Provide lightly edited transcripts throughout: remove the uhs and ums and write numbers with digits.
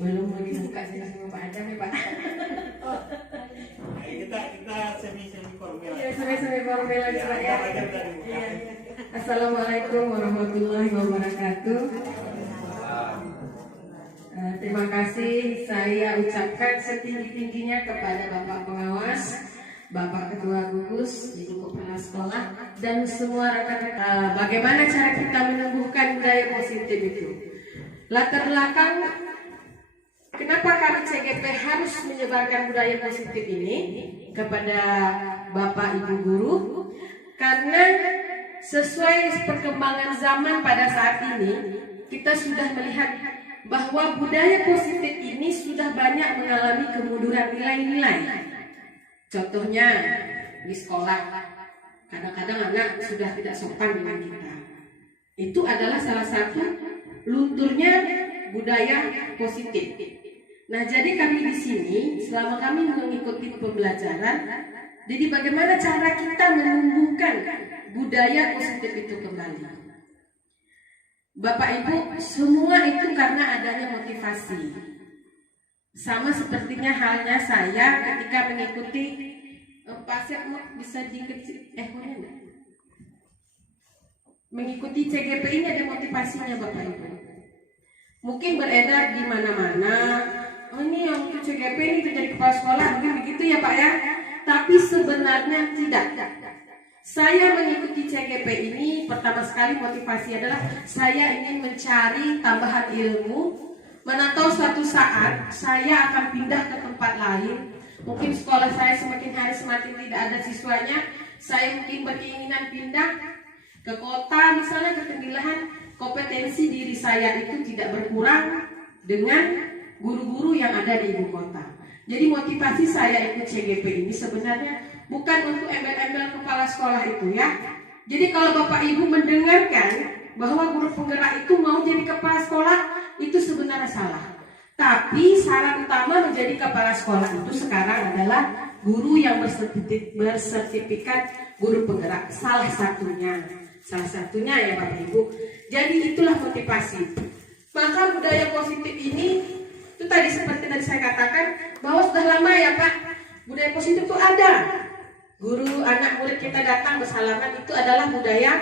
Belum lagi buka sini sama Pak Adam ya Pak. Kita semi formal. Ya, semi formal lagi Pak ya. Iya. Assalamualaikum warahmatullahi wabarakatuh. Terima kasih saya ucapkan setinggi-tingginya kepada Bapak Pengawas, Bapak Ketua Gugus, Ibu Kepala Sekolah, dan semua rekan-rekan. Bagaimana cara kita menumbuhkan budaya positif itu? Latar belakang kenapa kami CGP harus menyebarkan budaya positif ini kepada Bapak Ibu Guru? Karena sesuai perkembangan zaman pada saat ini, kita sudah melihat bahwa budaya positif ini sudah banyak mengalami kemunduran nilai-nilai. Contohnya di sekolah, kadang-kadang anak sudah tidak sopan dengan kita. Itu adalah salah satu lunturnya budaya positif. Nah, jadi kami di sini selama kami mengikuti pembelajaran, jadi bagaimana cara kita menumbuhkan budaya positif itu kembali? Bapak Ibu, semua itu karena adanya motivasi. Sama sepertinya halnya saya ketika mengikuti pasir bisa dikecil mengikuti CGP ini ada motivasinya Bapak Ibu. Mungkin beredar di mana-mana. Oh, ini yang CGP ini jadi kepala sekolah mungkin begitu ya Pak ya. Tapi sebenarnya tidak. Saya mengikuti CGP ini pertama sekali motivasi adalah saya ingin mencari tambahan ilmu. Mana tahu suatu saat saya akan pindah ke tempat lain. Mungkin sekolah saya semakin hari semakin tidak ada siswanya. Saya mungkin berkeinginan pindah ke kota misalnya, ke Tembilahan. Kompetensi diri saya itu tidak berkurang dengan guru-guru yang ada di ibu kota. Jadi motivasi saya ikut CGP ini sebenarnya bukan untuk embel-embel kepala sekolah itu ya. Jadi kalau Bapak Ibu mendengarkan bahwa guru penggerak itu mau jadi kepala sekolah, itu sebenarnya salah. Tapi syarat utama menjadi kepala sekolah itu sekarang adalah guru yang bersertifikat guru penggerak. Salah satunya ya Bapak Ibu. Jadi itulah motivasi. Maka budaya positif ini itu tadi seperti tadi saya katakan bahwa sudah lama ya Pak, budaya positif itu ada. Guru, anak murid kita datang bersalaman itu adalah budaya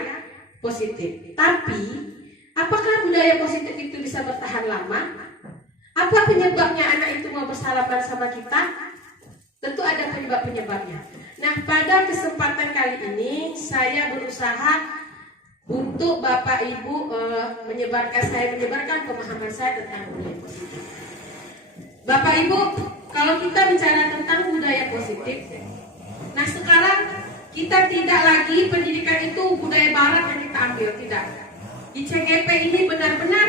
positif. Tapi apakah budaya positif itu bisa bertahan lama? Apa penyebabnya anak itu mau bersalaman sama kita? Tentu ada penyebab-penyebabnya. Nah, pada kesempatan kali ini saya berusaha untuk Bapak Ibu menyebarkan pemahaman saya tentang budaya positif. Bapak Ibu, kalau kita bicara tentang budaya positif, nah sekarang kita tidak lagi pendidikan itu budaya barat yang kita ambil, tidak. Di CGP ini benar-benar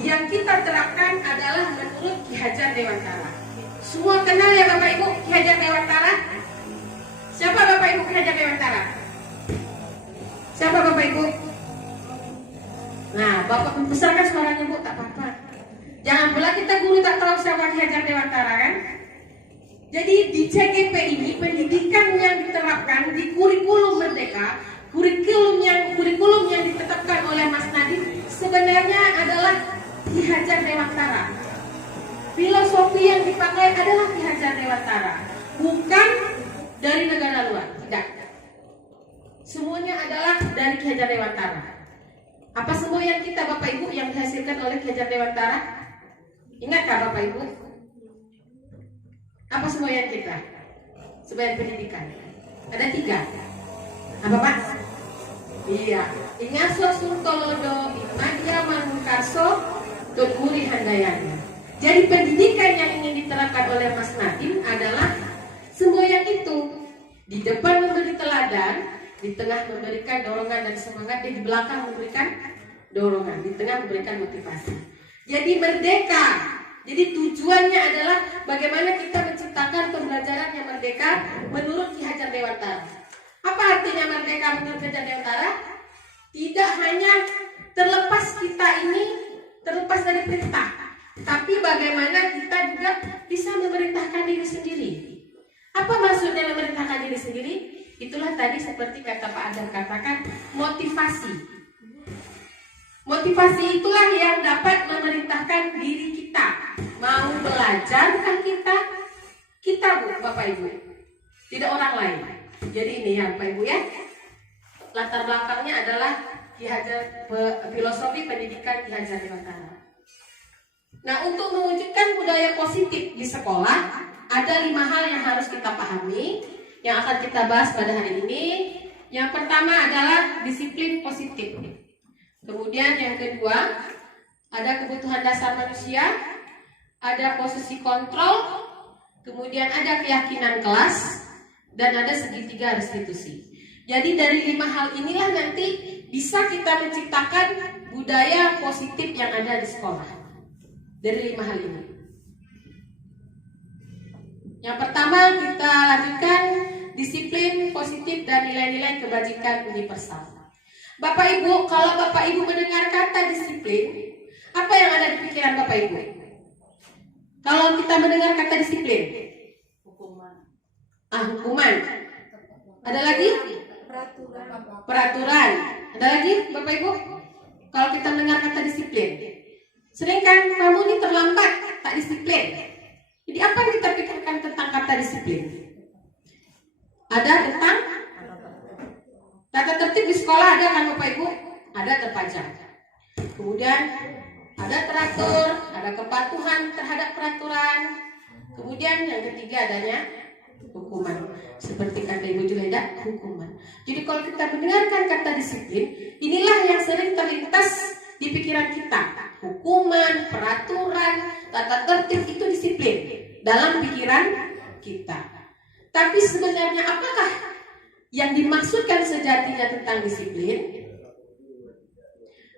yang kita terapkan adalah menurut Ki Hajar Dewantara. Semua kenal ya Bapak Ibu Ki Hajar Dewantara? Siapa Bapak Ibu Ki Hajar Dewantara? Siapa Bapak Ibu? Nah, Bapak membesarkan suaranya Bu, tak apa-apa. Jangan pula kita guru tak tahu siapa Ki Hajar Dewantara kan? Jadi di CGP ini pendidikan yang diterapkan di kurikulum Merdeka, kurikulum yang ditetapkan oleh Mas Nadiem sebenarnya adalah Ki Hajar Dewantara. Filosofi yang dipakai adalah Ki Hajar Dewantara, bukan dari negara luar, tidak. Semuanya adalah dari Ki Hajar Dewantara. Apa semua yang kita Bapak Ibu yang dihasilkan oleh Ki Hajar Dewantara? Ingatkah Bapak Ibu? Apa semua yang kita sebagai pendidikan? Ada 3. Apa Pak? Iya. Ingaso Suntolodo, Madya Manungkaso, Tuguri Handayana. Jadi pendidikan yang ingin diterapkan oleh Mas Nadiem adalah semua yang itu. Di depan memberi teladan, di tengah memberikan dorongan dan semangat, di belakang memberikan dorongan, di tengah memberikan motivasi. Jadi merdeka. Jadi tujuannya adalah bagaimana kita menciptakan pembelajaran yang merdeka menurut Ki Hajar Dewantara. Apa artinya merdeka menurut Ki Hajar Dewantara? Tidak hanya terlepas dari perintah, tapi bagaimana kita juga bisa memerintahkan diri sendiri. Apa maksudnya memerintahkan diri sendiri? Itulah tadi seperti kata Pak Adam katakan, motivasi. Motivasi itulah yang dapat memerintahkan diri kita mau pelajar bukan kita. Kita Bu, Bapak Ibu. Tidak orang lain. Jadi ini ya Bapak Ibu ya. Latar belakangnya adalah filosofi pendidikan Ki Hajar Dewantara. Nah, untuk mewujudkan budaya positif di sekolah, ada 5 hal yang harus kita pahami, yang akan kita bahas pada hari ini. Yang pertama adalah disiplin positif. Kemudian yang kedua, ada kebutuhan dasar manusia, ada posisi kontrol, kemudian ada keyakinan kelas, dan ada segitiga restitusi. Jadi dari 5 hal inilah nanti bisa kita menciptakan budaya positif yang ada di sekolah. Dari 5 hal ini. Yang pertama kita lanjutkan disiplin positif dan nilai-nilai kebajikan universal. Bapak Ibu, kalau Bapak Ibu mendengar kata disiplin, apa yang ada di pikiran Bapak Ibu? Kalau kita mendengar kata disiplin, hukuman. Hukuman. Ada lagi? Peraturan. Ada lagi, Bapak Ibu? Kalau kita mendengar kata disiplin, sering kan kamu ini terlambat, tak disiplin. Jadi apa yang kita pikirkan tentang kata disiplin? Ada tentang tata tertib di sekolah, ada kan Bapak Ibu? Ada terpajang. Kemudian ada teratur, ada kepatuhan terhadap peraturan. Kemudian yang ketiga adanya hukuman. Seperti kata Ibu Juleda, hukuman. Jadi kalau kita mendengarkan kata disiplin, inilah yang sering terlintas di pikiran kita. Hukuman, peraturan, tata tertib itu disiplin dalam pikiran kita. Tapi sebenarnya apakah yang dimaksudkan sejatinya tentang disiplin?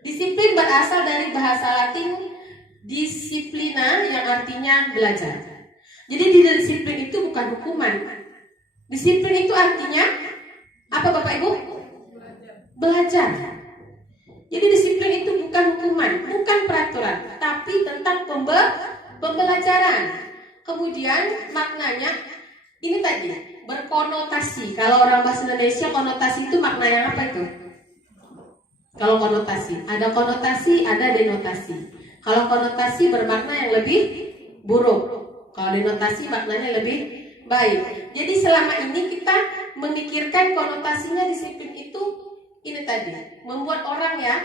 Disiplin berasal dari bahasa Latin disciplina yang artinya belajar. Jadi di disiplin itu bukan hukuman. Disiplin itu artinya apa Bapak Ibu? Belajar. Jadi disiplin itu bukan hukuman, bukan peraturan, tapi tentang pembelajaran. Kemudian maknanya ini tadi berkonotasi. Kalau orang bahasa Indonesia konotasi itu maknanya apa itu? Kalau konotasi, ada konotasi, ada denotasi. Kalau konotasi bermakna yang lebih buruk. Kalau denotasi maknanya lebih baik. Jadi selama ini kita memikirkan konotasinya disiplin itu ini tadi, membuat orang ya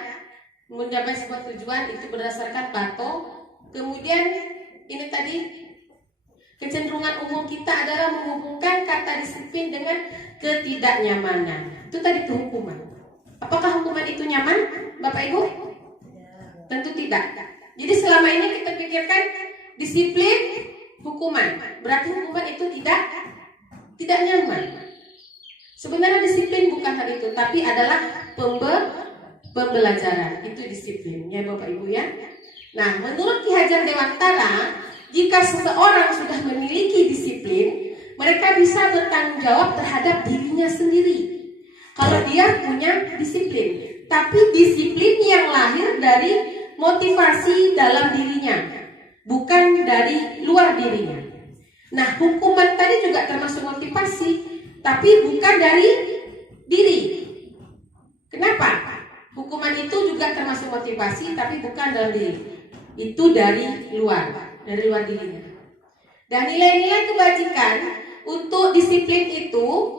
mencapai sebuah tujuan itu berdasarkan pato. Kemudian ini tadi kecenderungan umum kita adalah menghubungkan kata disiplin dengan ketidaknyamanan. Itu tadi hukuman. Apakah hukuman itu nyaman, Bapak Ibu? Tentu tidak. Jadi selama ini kita pikirkan disiplin hukuman. Berarti hukuman itu tidak nyaman. Sebenarnya disiplin bukan hal itu, tapi adalah pembelajaran. Itu disiplin, ya Bapak Ibu ya. Nah, menurut Ki Hajar Dewantara, jika seseorang sudah memiliki disiplin, mereka bisa bertanggung jawab terhadap dirinya sendiri. Kalau dia punya disiplin, tapi disiplin yang lahir dari motivasi dalam dirinya, bukan dari luar dirinya. Nah, hukuman tadi juga termasuk motivasi, tapi bukan dari diri. Kenapa? Hukuman itu juga termasuk motivasi, tapi bukan dalam diri. Itu dari luar dirinya. Dan nilai-nilai kebajikan untuk disiplin itu,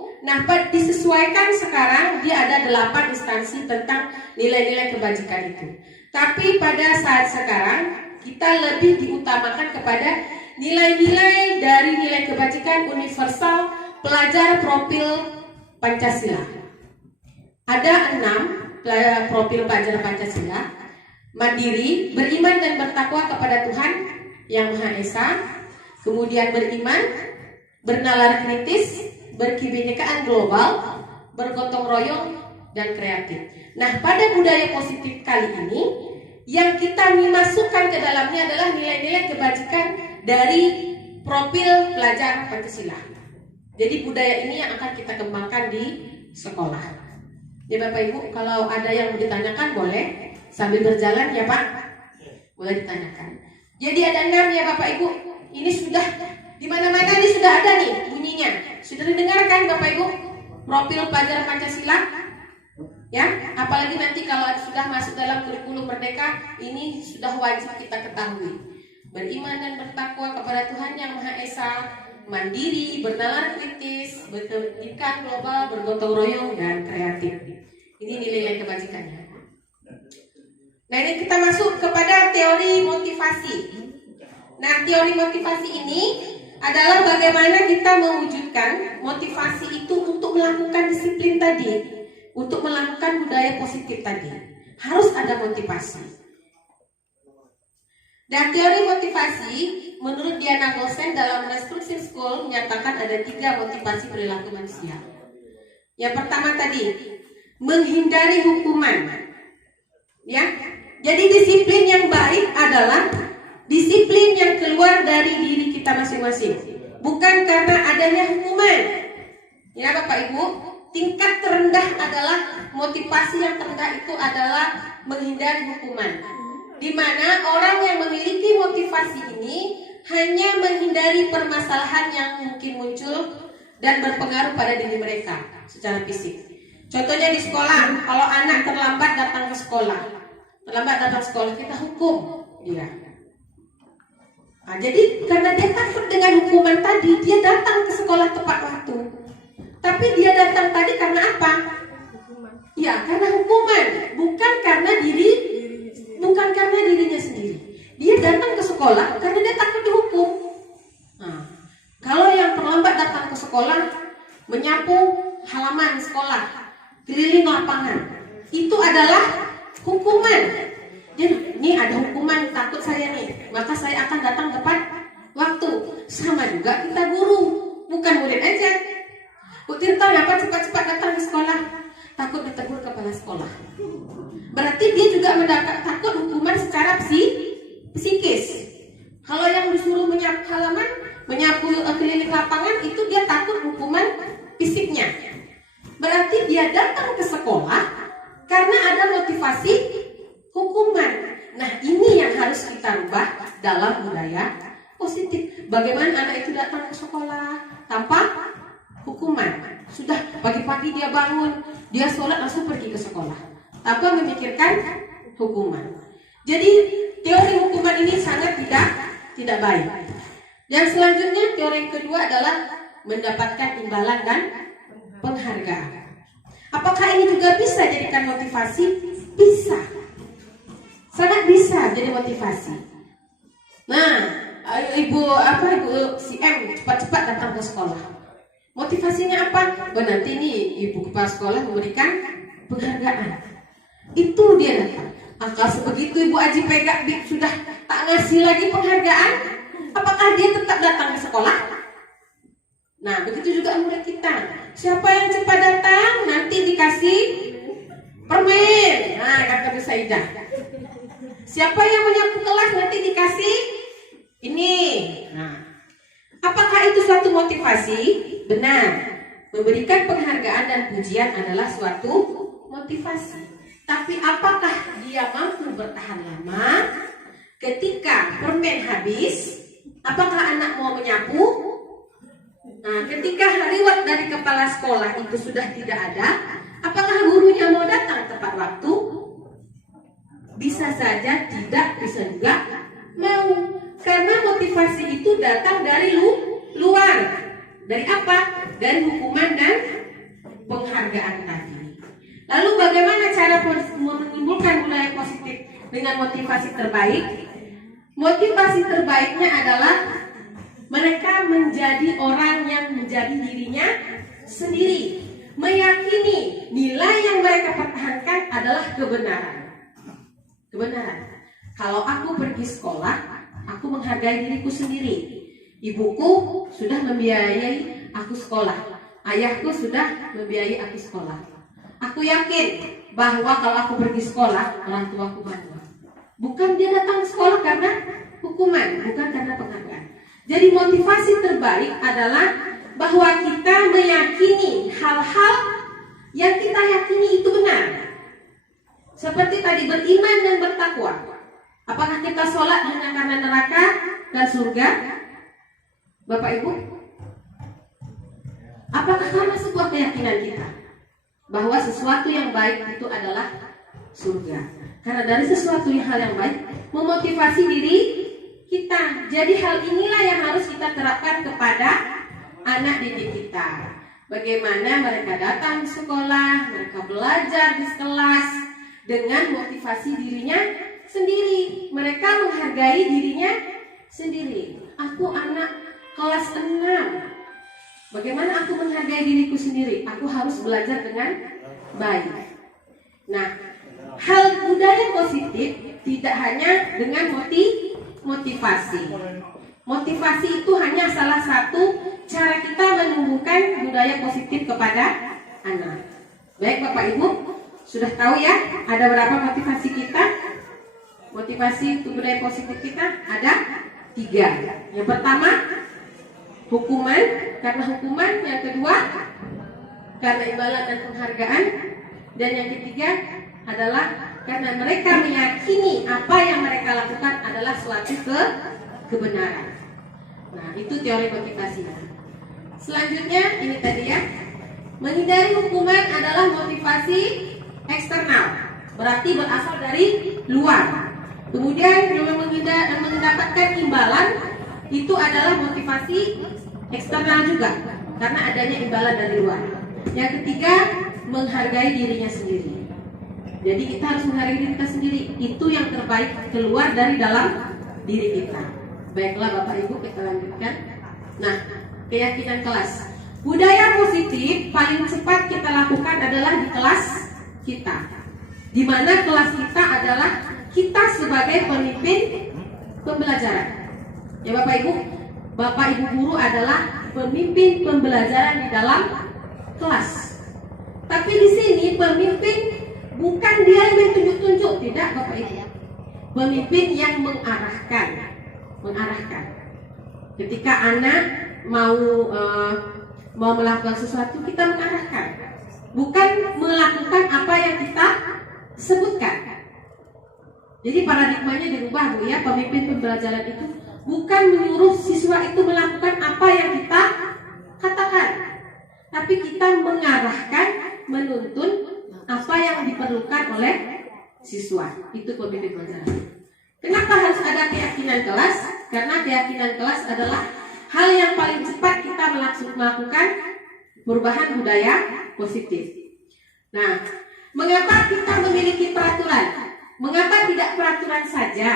disesuaikan sekarang dia ada 8 instansi tentang nilai-nilai kebajikan itu. Tapi pada saat sekarang kita lebih diutamakan kepada nilai-nilai dari nilai kebajikan universal pelajar profil Pancasila. Ada 6 profil pelajar Pancasila. Mandiri, beriman dan bertakwa kepada Tuhan Yang Maha Esa. Kemudian beriman, bernalar kritis, berkebinekaan global, bergotong royong, dan kreatif. Nah, pada budaya positif kali ini, yang kita masukkan ke dalamnya adalah nilai-nilai kebajikan dari profil pelajar Pancasila. Jadi budaya ini yang akan kita kembangkan di sekolah. Ya Bapak Ibu, kalau ada yang mau ditanyakan boleh sambil berjalan ya Pak. Boleh ditanyakan. Jadi ada 6 ya Bapak Ibu. Ini sudah di mana-mana ini sudah ada nih bunyinya. Sudah didengarkan Bapak Ibu? Profil pelajar Pancasila. Ya, apalagi nanti kalau sudah masuk dalam kurikulum Merdeka, ini sudah wajib kita ketahui. beriman dan bertakwa kepada Tuhan Yang Maha Esa, mandiri, bernalar kritis, berpendidikan global, bergotong royong, dan kreatif. Ini nilai-nilai kebajikannya. Nah, ini kita masuk kepada teori motivasi. Nah, teori motivasi ini adalah bagaimana kita mewujudkan motivasi itu untuk melakukan disiplin tadi, untuk melakukan budaya positif tadi. Harus ada motivasi. Dan teori motivasi menurut Diana Gosen dalam Restructuring School menyatakan ada 3 motivasi perilaku manusia. Yang pertama tadi, menghindari hukuman. Ya. Jadi disiplin yang baik adalah disiplin yang keluar dari diri kita masing-masing, bukan karena adanya hukuman. Ya Bapak Ibu, tingkat terendah adalah motivasi yang terendah itu adalah menghindari hukuman. Di mana orang yang memiliki motivasi ini hanya menghindari permasalahan yang mungkin muncul dan berpengaruh pada diri mereka secara fisik. Contohnya di sekolah, kalau anak terlambat datang ke sekolah, kita hukum dia. Nah, jadi karena dia takut dengan hukuman tadi, dia datang ke sekolah tepat waktu. Tapi dia datang tadi karena apa? Ya, karena hukuman, bukan karena dirinya sendiri. Dia datang ke sekolah karena dia takut dihukum. Nah, kalau yang terlambat datang ke sekolah, menyapu halaman sekolah, keliling lapangan, itu adalah hukuman. Jadi, ini ada hukuman, takut saya nih, maka saya akan datang tepat waktu. Sama juga kita guru, bukan murid aja. Bu Tirta, kenapa cepat-cepat datang ke sekolah? Takut ditegur kepala sekolah. Berarti dia juga mendapat takut hukuman secara psikis. Kalau yang disuruh menyapu halaman, menyapu keliling lapangan, itu dia takut hukuman fisiknya. Berarti dia datang ke sekolah karena ada motivasi hukuman. Nah, ini yang harus kita rubah dalam budaya positif. Bagaimana anak itu datang ke sekolah tanpa hukuman. Sudah pagi-pagi dia bangun, dia sholat langsung pergi ke sekolah tanpa memikirkan hukuman. Jadi teori hukuman ini sangat tidak baik. Dan selanjutnya teori yang kedua adalah mendapatkan imbalan dan penghargaan. Apakah ini juga bisa jadikan motivasi? Bisa. Sangat bisa jadi motivasi. Nah, ibu si M cepat-cepat datang ke sekolah. Motivasinya apa? Oh, nanti nih ibu kepala sekolah memberikan penghargaan. Itu dia datang. Kalau sebegitu Ibu Aji Pega sudah tak ngasih lagi penghargaan, apakah dia tetap datang ke sekolah? Nah, begitu juga murid kita. Siapa yang cepat datang nanti dikasih permen. Nah, kata Bu Saidah. Siapa yang menyapu kelas nanti dikasih ini. Nah, apakah itu suatu motivasi? Benar. Memberikan penghargaan dan pujian adalah suatu motivasi. Tapi apakah dia mampu bertahan lama? Ketika permen habis, apakah anak mau menyapu? Nah, ketika hariwat dari kepala sekolah itu sudah tidak ada, apakah gurunya mau datang tepat waktu? Bisa saja tidak, bisa juga mau. Karena motivasi itu datang dari luar. Dari apa? Dari hukuman dan penghargaan tadi. Lalu bagaimana cara menimbulkan budaya positif dengan motivasi terbaik? Motivasi terbaiknya adalah mereka menjadi orang yang menjadi dirinya sendiri, meyakini nilai yang mereka pertahankan adalah kebenaran. Kebenaran. Kalau aku pergi sekolah, aku menghargai diriku sendiri. Ibuku sudah membiayai aku sekolah. Ayahku sudah membiayai aku sekolah. Aku yakin bahwa kalau aku pergi sekolah, orang tuaku bangga. Bukan dia datang ke sekolah karena hukuman, bukan karena penghargaan. Jadi motivasi terbaik adalah bahwa kita meyakini hal-hal yang kita yakini itu benar. Seperti tadi, beriman dan bertakwa. Apakah kita sholat hanya karena neraka dan surga? Bapak Ibu? Apakah karena sebuah keyakinan kita bahwa sesuatu yang baik itu adalah surga? Karena dari sesuatu hal yang baik memotivasi diri kita. jadi hal inilah yang harus kita terapkan kepada anak didik kita. Bagaimana mereka datang ke sekolah, mereka belajar di kelas dengan motivasi dirinya sendiri. Mereka menghargai dirinya sendiri. Aku anak kelas 6. Bagaimana aku menghargai diriku sendiri? Aku harus belajar dengan baik. Nah, hal budaya positif tidak hanya dengan motivasi. Motivasi itu hanya salah satu cara kita menumbuhkan budaya positif kepada anak. Baik Bapak Ibu, sudah tahu ya ada berapa motivasi kita? Motivasi untuk budaya positif kita ada 3. Yang pertama, hukuman, karena hukuman. Yang kedua, karena imbalan dan penghargaan. Dan yang ketiga adalah karena mereka meyakini apa yang mereka lakukan adalah suatu kebenaran. Nah, itu teori motivasinya. Selanjutnya, ini tadi ya, menghindari hukuman adalah motivasi eksternal, berarti berasal dari luar. Kemudian mendapatkan imbalan itu adalah motivasi eksternal juga, karena adanya imbalan dari luar. Yang ketiga, menghargai dirinya sendiri. Jadi kita harus menghargai diri kita sendiri. Itu yang terbaik keluar dari dalam diri kita. Baiklah Bapak Ibu, kita lanjutkan. Nah, keyakinan kelas. Budaya positif paling cepat kita lakukan adalah di kelas kita. Di mana kelas kita adalah kita sebagai pemimpin pembelajaran. Ya Bapak Ibu guru adalah pemimpin pembelajaran di dalam kelas. Tapi di sini pemimpin bukan dia yang tunjuk-tunjuk, tidak Bapak Ibu. Pemimpin yang mengarahkan. Ketika anak mau melakukan sesuatu, kita mengarahkan, bukan melakukan apa yang kita sebutkan. Jadi paradigmanya dirubah Bu ya. Pemimpin pembelajaran itu bukan menyuruh siswa itu melakukan apa yang kita katakan, tapi kita mengarahkan, menuntun apa yang diperlukan oleh siswa. Itu pemimpin pembelajaran. Kenapa harus ada keyakinan kelas? Karena keyakinan kelas adalah hal yang paling cepat kita melakukan perubahan budaya positif. Nah, mengapa kita memiliki peraturan? Mengapa tidak peraturan saja?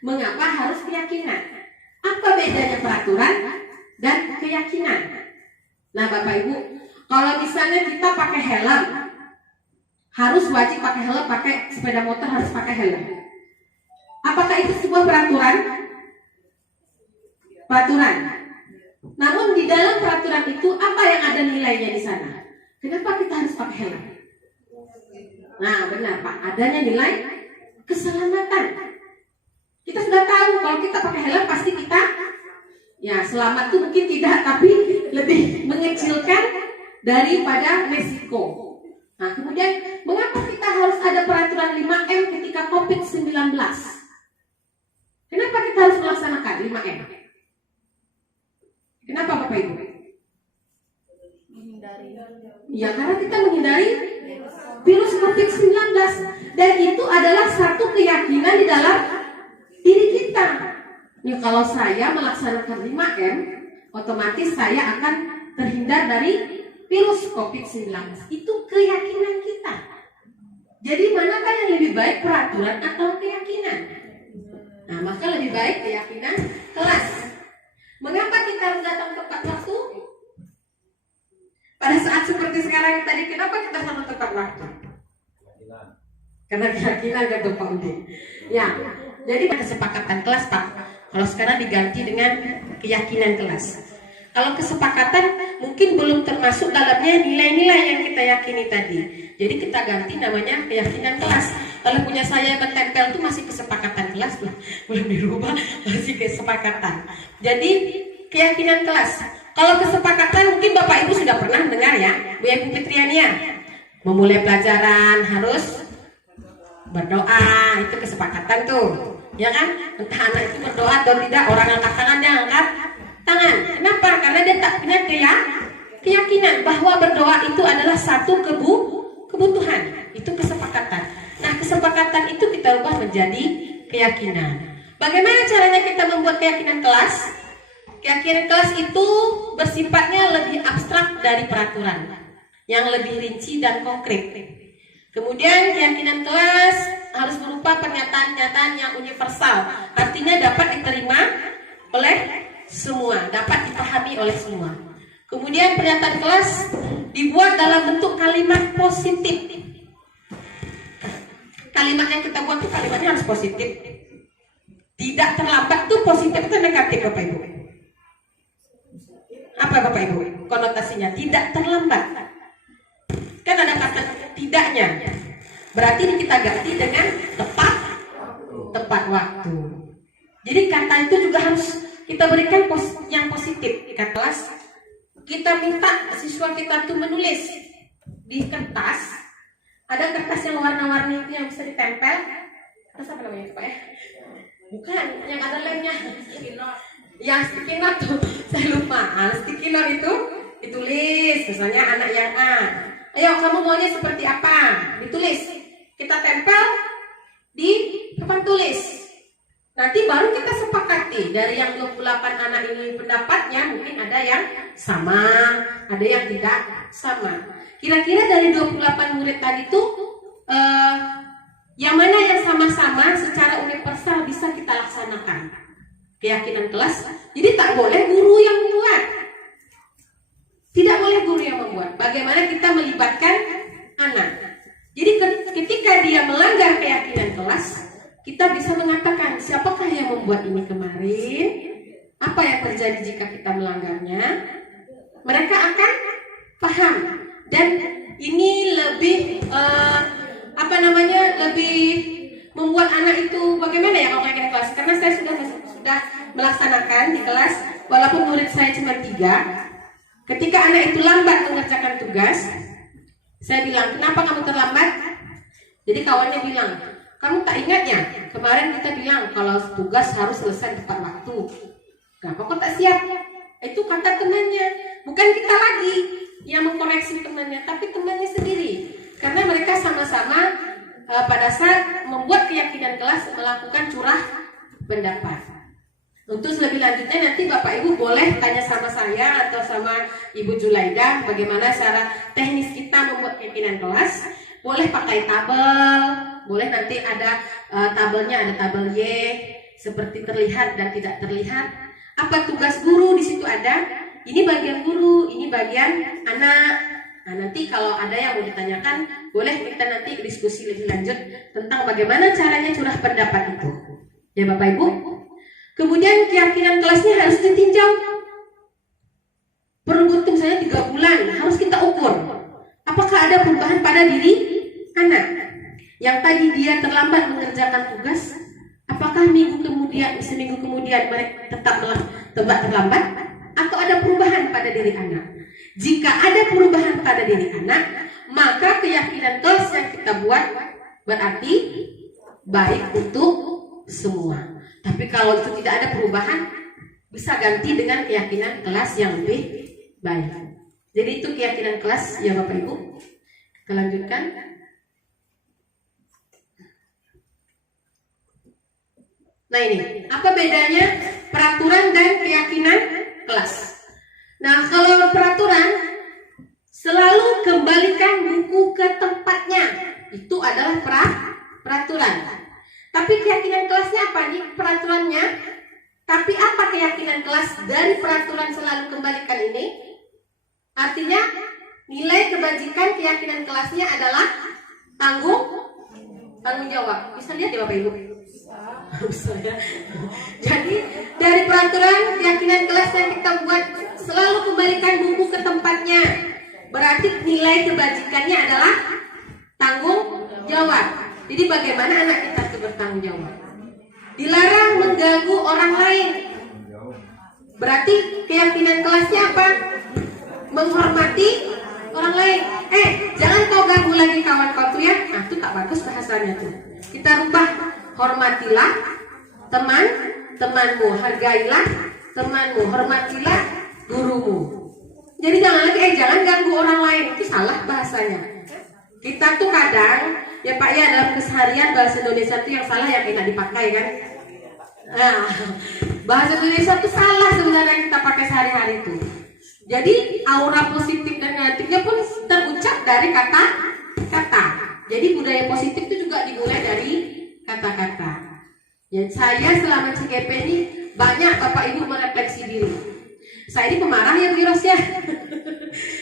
Mengapa harus keyakinan? Apa bedanya peraturan dan keyakinan? Nah Bapak Ibu, kalau misalnya kita pakai helm, harus wajib pakai helm, pakai sepeda motor harus pakai helm. Apakah itu sebuah peraturan? Peraturan. Namun di dalam peraturan itu apa yang ada nilainya di sana? Kenapa kita harus pakai helm? Nah benar Pak, adanya nilai keselamatan. Kita sudah tahu kalau kita pakai helm pasti kita ya selamat tuh mungkin tidak, tapi lebih mengecilkan daripada resiko. Nah kemudian mengapa kita harus ada peraturan 5M ketika COVID-19? Kenapa kita harus melaksanakan 5M? Kenapa Bapak Ibu? Ya karena kita menghindari virus COVID-19. Dan itu adalah satu keyakinan di dalam diri kita. Nih kalau saya melaksanakan 5M, otomatis saya akan terhindar dari virus COVID-19. Itu keyakinan kita. Jadi manakah yang lebih baik, peraturan atau keyakinan? Nah maka lebih baik keyakinan kelas. Mengapa kita harus datang tepat waktu? Pada saat seperti sekarang tadi, kenapa kita harus tepat waktu? Karena keyakinan kan Pak Udin. Ya, jadi kesepakatan kelas Pak. Kalau sekarang diganti dengan keyakinan kelas. Kalau kesepakatan mungkin belum termasuk dalamnya nilai-nilai yang kita yakini tadi. Jadi kita ganti namanya keyakinan kelas. Kalau punya saya yang bertempel itu masih kesepakatan kelas, belum dirubah, masih kesepakatan. Jadi keyakinan kelas. Kalau kesepakatan mungkin Bapak Ibu sudah pernah dengar ya, Bu Ibu Fitriania. Memulai pelajaran harus berdoa, itu kesepakatan tuh, ya kan? Entah anak itu berdoa atau tidak, orang angkat tangannya angkat tangan. Kenapa? Karena dia tak punya keyakinan bahwa berdoa itu adalah satu kebutuhan. Itu kesepakatan. Nah, kesepakatan itu kita ubah menjadi keyakinan. Bagaimana caranya kita membuat keyakinan kelas? Keyakinan kelas itu bersifatnya lebih abstrak dari peraturan, yang lebih rinci dan konkret. Kemudian keyakinan kelas harus berupa pernyataan-pernyataan yang universal, artinya dapat diterima oleh semua, dapat dipahami oleh semua. Kemudian pernyataan kelas dibuat dalam bentuk kalimat positif. Kalimat yang kita buat itu kalimatnya harus positif. Tidak terlambat tuh positif atau negatif Bapak Ibu? Apa Bapak Ibu konotasinya? Tidak terlambat. Kan ada kata tidaknya. Berarti kita ganti dengan tepat waktu. Jadi kata itu juga harus kita berikan yang positif di kelas. Kita minta siswa kita tuh menulis di kertas. Ada kertas yang warna-warni itu yang bisa ditempel. Kertas apa namanya Pak ya? Bukan, yang ada lemnya. Yang sticky note tuh, saya lupa. Sticky note itu ditulis, misalnya anak yang A. Ayo kamu maunya seperti apa? Ditulis. Kita tempel di papan tulis. Nanti baru kita sepakati dari yang 28 anak ini pendapatnya mungkin ada yang sama, ada yang tidak sama. Kira-kira dari 28 murid tadi tuh yang mana yang sama-sama secara universal bisa kita laksanakan keyakinan kelas. Jadi tak boleh guru yang membuat. Tidak boleh guru yang membuat. Bagaimana kita melibatkan anak. Jadi ketika dia melanggar keyakinan kelas, kita bisa mengatakan siapakah yang membuat ini kemarin, apa yang terjadi jika kita melanggarnya. Mereka akan paham. Dan ini lebih lebih membuat anak itu bagaimana ya kalau keyakinan kelas. Karena saya sudah melaksanakan di kelas, walaupun murid saya cuma 3. Ketika anak itu lambat mengerjakan tugas, saya bilang, kenapa kamu terlambat? Jadi kawannya bilang, kamu tak ingatnya? Kemarin kita bilang kalau tugas harus selesai tepat waktu. Kenapa kok tak siap? Itu kata temannya. Bukan kita lagi yang mengkoreksi temannya, tapi temannya sendiri. Karena mereka sama-sama pada saat membuat keyakinan kelas melakukan curah pendapat. Untuk lebih lanjutnya nanti Bapak Ibu boleh tanya sama saya atau sama Ibu Julaidah bagaimana cara teknis kita membuat keyakinan kelas. Boleh pakai tabel, boleh nanti ada tabelnya, ada tabel Y seperti terlihat dan tidak terlihat. Apa tugas guru di situ ada? Ini bagian guru, ini bagian anak. Nah, nanti kalau ada yang mau ditanyakan, boleh kita nanti diskusi lebih lanjut tentang bagaimana caranya curah pendapat itu. Ya Bapak Ibu. Kemudian keyakinan kelasnya harus ditinjau. Beruntung saya 3 bulan, harus kita ukur. Apakah ada perubahan pada diri anak? Yang tadi dia terlambat mengerjakan tugas, apakah seminggu kemudian mereka tetap terlambat? Atau ada perubahan pada diri anak? Jika ada perubahan pada diri anak, maka keyakinan kelas yang kita buat berarti baik untuk semua. Tapi kalau itu tidak ada perubahan, bisa ganti dengan keyakinan kelas yang lebih baik. Jadi itu keyakinan kelas ya Bapak Ibu. Kita lanjutkan. Nah ini, apa bedanya peraturan dan keyakinan kelas? Nah kalau peraturan, selalu kembalikan buku ke tempatnya. Itu adalah peraturan. Tapi keyakinan kelasnya apa nih? Peraturannya. Tapi apa keyakinan kelas dari peraturan selalu kembalikan ini? Artinya nilai kebajikan keyakinan kelasnya adalah tanggung jawab. Bisa lihat ya Bapak Ibu? Bisa ya. Jadi dari peraturan keyakinan kelas yang kita buat selalu kembalikan buku ke tempatnya. Berarti nilai kebajikannya adalah tanggung jawab. Jadi bagaimana anak kita itu bertanggung jawab? Dilarang mengganggu orang lain. Berarti keyakinan kelasnya apa? Menghormati orang lain. Jangan kau ganggu lagi kawan kau tuh ya. Nah, itu tak bagus bahasanya tuh. Kita rubah, hormatilah temanmu, hargailah temanmu, hormatilah gurumu. Jadi jangan lagi jangan ganggu orang lain. Itu salah bahasanya. Kita tuh kadang ya Pak ya dalam keseharian bahasa Indonesia itu yang salah yang enak dipakai kan. Nah, bahasa Indonesia itu salah sebenarnya yang kita pakai sehari-hari itu. Jadi aura positif dan negatifnya pun terucap dari kata-kata. Jadi budaya positif itu juga dimulai dari kata-kata. Ya, saya selama CGP ini banyak Bapak Ibu merefleksi diri. Saya ini pemarah ya Bu Ros ya.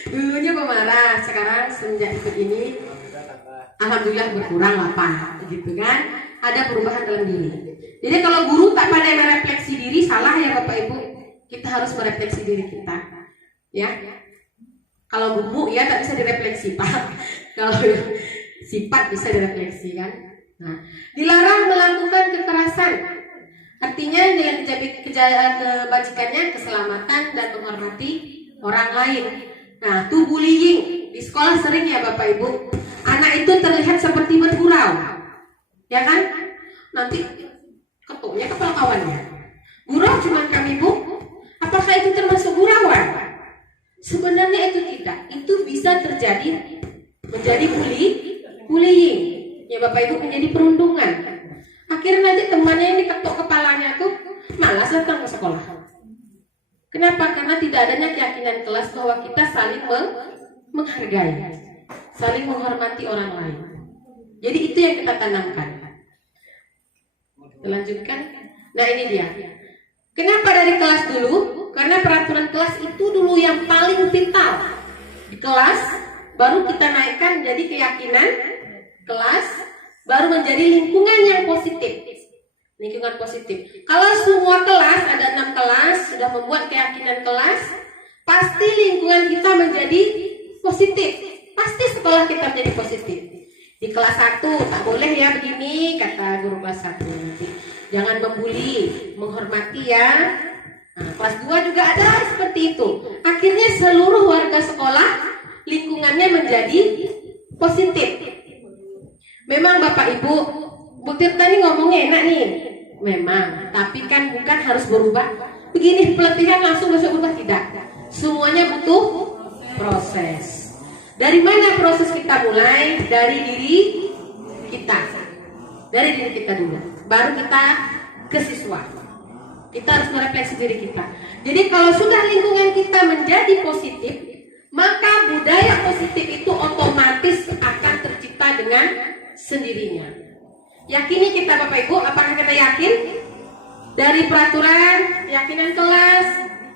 Dulunya pemarah, sekarang semenjak ikut ini alhamdulillah berkurang lah Pak, gitu kan? Ada perubahan dalam diri. Jadi kalau guru tak pandai merefleksi diri, salah ya Bapak Ibu. Kita harus merefleksi diri kita, ya. Kalau gemuk ya tak bisa direfleksi Pak. Kalau sifat bisa direfleksi kan. Nah, dilarang melakukan kekerasan. Artinya dengan kebajikannya keselamatan dan menghormati orang lain. Nah, itu bullying di sekolah sering ya Bapak Ibu. Anak itu terlihat seperti bergurau, ya kan? Nanti ketuknya kepala kawannya. Gurau cuma kami Bu. Apakah itu termasuk gurauan? Sebenarnya itu tidak. Itu bisa terjadi menjadi bullying. Ya Bapak Ibu menjadi perundungan. Akhirnya nanti temannya yang diketuk kepalanya tuh malas datang ke sekolah. Kenapa? Karena tidak adanya keyakinan kelas bahwa kita saling menghargai, saling menghormati orang lain. Jadi itu yang kita tanamkan. Lanjutkan. Nah ini dia. Kenapa dari kelas dulu? Karena peraturan kelas itu dulu yang paling vital. Di kelas baru kita naikkan jadi keyakinan kelas, baru menjadi lingkungan yang positif. Lingkungan positif. Kalau semua kelas, ada 6 kelas, sudah membuat keyakinan kelas, pasti lingkungan kita menjadi positif. Pasti sekolah kita menjadi positif. Di kelas 1 tak boleh ya begini, kata guru kelas 1 nanti. Jangan membuli, menghormati ya. Nah, kelas 2 juga ada seperti itu. Akhirnya seluruh warga sekolah lingkungannya menjadi positif. Memang Bapak Ibu, Bu Tirta ini ngomongnya enak nih. Memang, tapi kan bukan harus berubah. Begini pelatihan langsung besok berubah, tidak. Semuanya butuh proses. Dari mana proses kita mulai? Dari diri kita. Dari diri kita dulu. Baru kita ke siswa. Kita harus merefleksi diri kita. Jadi kalau sudah lingkungan kita menjadi positif, maka budaya positif itu otomatis akan tercipta dengan sendirinya. Yakini kita Bapak Ibu, apakah kita yakin? Dari peraturan, keyakinan kelas,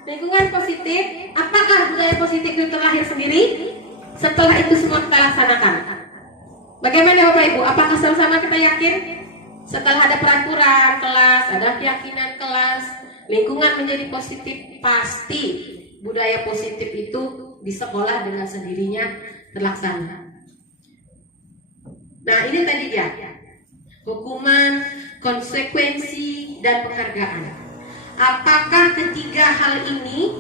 lingkungan positif, apakah budaya positif itu terlahir sendiri? Setelah itu semua kita laksanakan. Bagaimana Bapak Ibu? Apakah sama-sama kita yakin? Setelah ada peraturan kelas, ada keyakinan kelas, lingkungan menjadi positif, pasti budaya positif itu di sekolah dengan sendirinya terlaksana. Nah ini tadi dia, hukuman, konsekuensi, dan penghargaan. Apakah ketiga hal ini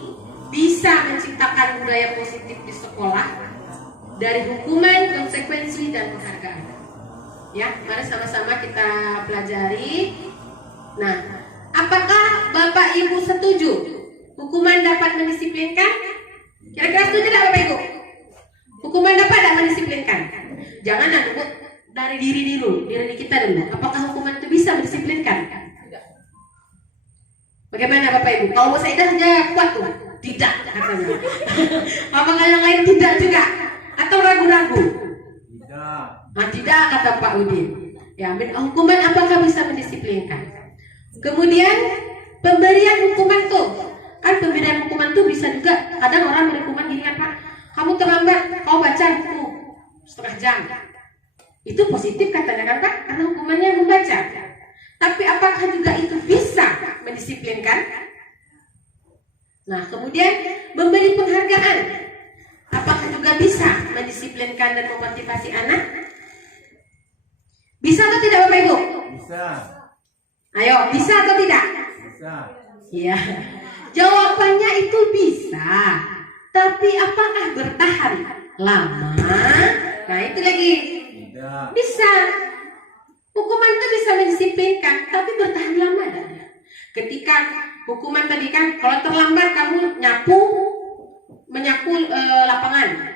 bisa menciptakan budaya positif di sekolah? Dari hukuman, konsekuensi, dan penghargaan. Ya, mari sama-sama kita pelajari. Nah, apakah Bapak Ibu setuju hukuman dapat mendisiplinkan? Kira-kira setuju tidak Bapak Ibu? Hukuman dapat tidak mendisiplinkan? Jangan Bu, dari diri dulu, diri kita dulu. Apakah hukuman itu bisa mendisiplinkan? Bagaimana Bapak Ibu? Kalau Saidah aja kuat tuh? Tidak katanya. Apakah yang lain tidak juga? Atau ragu-ragu? Tidak. Nah, tidak kata Pak Udin. Ya, hukuman apakah bisa mendisiplinkan? Kemudian pemberian hukuman tuh, kan pemberian hukuman tuh bisa juga. Kadang orang beri hukuman gini kan Pak, kamu terlambat, kau baca buku setengah jam. Itu positif katanya kan Pak, karena hukumannya membaca. Tapi apakah juga itu bisa mendisiplinkan? Nah, kemudian memberi penghargaan, apakah juga bisa mendisiplinkan dan memotivasi anak? Bisa atau tidak Bapak Ibu? Bisa. Ayo, bisa atau tidak? Bisa. Iya. Jawabannya itu bisa. Tapi apakah bertahan lama? Nah, itu lagi. Tidak. Bisa. Hukuman itu bisa mendisiplinkan, tapi bertahan lama tidak? Ketika hukuman tadi kan, kalau terlambat kamu menyapu lapangan.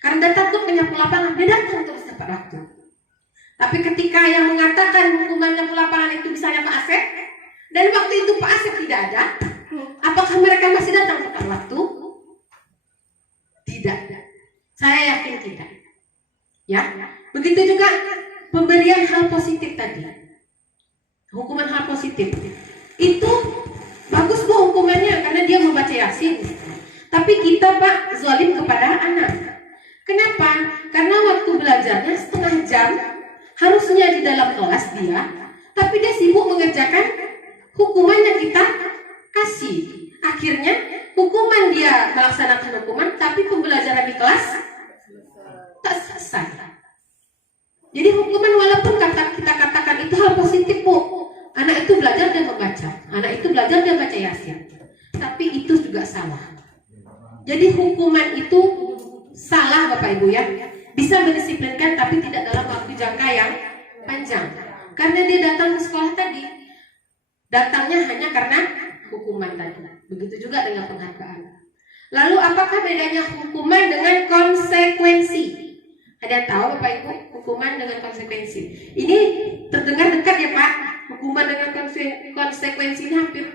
Karena takut menyapu lapangan, dia datang terus tepat waktu. Tapi ketika yang mengatakan hukuman nyapu lapangan itu bisa nyapu AC, Dan waktu itu Pak Asep tidak ada. Apakah mereka masih datang tepat waktu? Tidak. Saya yakin tidak. Ya, begitu juga pemberian hal positif tadi. Hukuman hal positif itu bagus Bu hukumannya karena dia membaca Yasin. Tapi kita Pak zalim kepada anak. Kenapa? Karena waktu belajarnya setengah jam harusnya di dalam kelas dia, tapi dia sibuk mengerjakan hukuman yang kita kasih. Akhirnya hukuman dia melaksanakan hukuman, tapi pembelajaran di kelas tak selesai. Jadi hukuman walaupun kita katakan itu hal positif Bu, anak itu belajar dan membaca, anak itu belajar dan baca Yasin, tapi itu juga salah. Jadi hukuman itu salah Bapak Ibu ya. Bisa mendisiplinkan tapi tidak dalam waktu jangka yang panjang. Karena dia datang ke sekolah tadi, datangnya hanya karena hukuman tadi. Begitu juga dengan penghargaan. Lalu apakah bedanya hukuman dengan konsekuensi? Ada yang tahu Bapak Ibu hukuman dengan konsekuensi? Ini terdengar dekat ya Pak. Hukuman dengan konsekuensi ini hampir,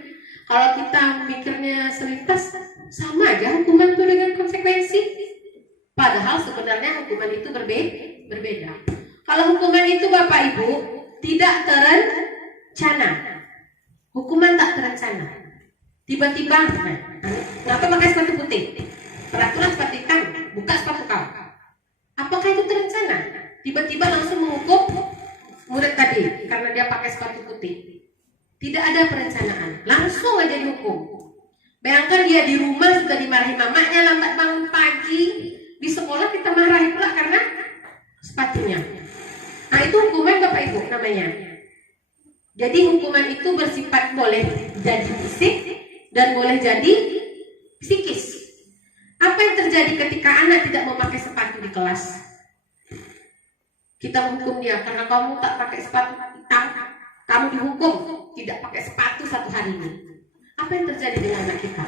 kalau kita mikirnya selintas, sama aja hukuman itu dengan konsekuensi. Padahal sebenarnya hukuman itu berbeda. Kalau hukuman itu Bapak Ibu tidak terencana, hukuman tak terencana. Tiba-tiba, kenapa pakai sepatu putih? Peraturan sepatu hitam, buka sepatu kau. Apakah itu terencana? Tiba-tiba langsung menghukum murid tadi karena dia pakai sepatu putih. Tidak ada perencanaan, langsung aja dihukum. Bayangkan dia di rumah sudah dimarahi mamanya lambat bangun pagi, di sekolah kita marahi pula karena sepatunya. Nah itu hukuman Bapak Ibu namanya. Jadi hukuman itu bersifat boleh jadi fisik dan boleh jadi psikis. Apa yang terjadi ketika anak tidak memakai sepatu di kelas? Kita menghukum dia karena kamu tak pakai sepatu hitam, kamu dihukum tidak pakai sepatu 1 hari ini. Apa yang terjadi dengan anak kita?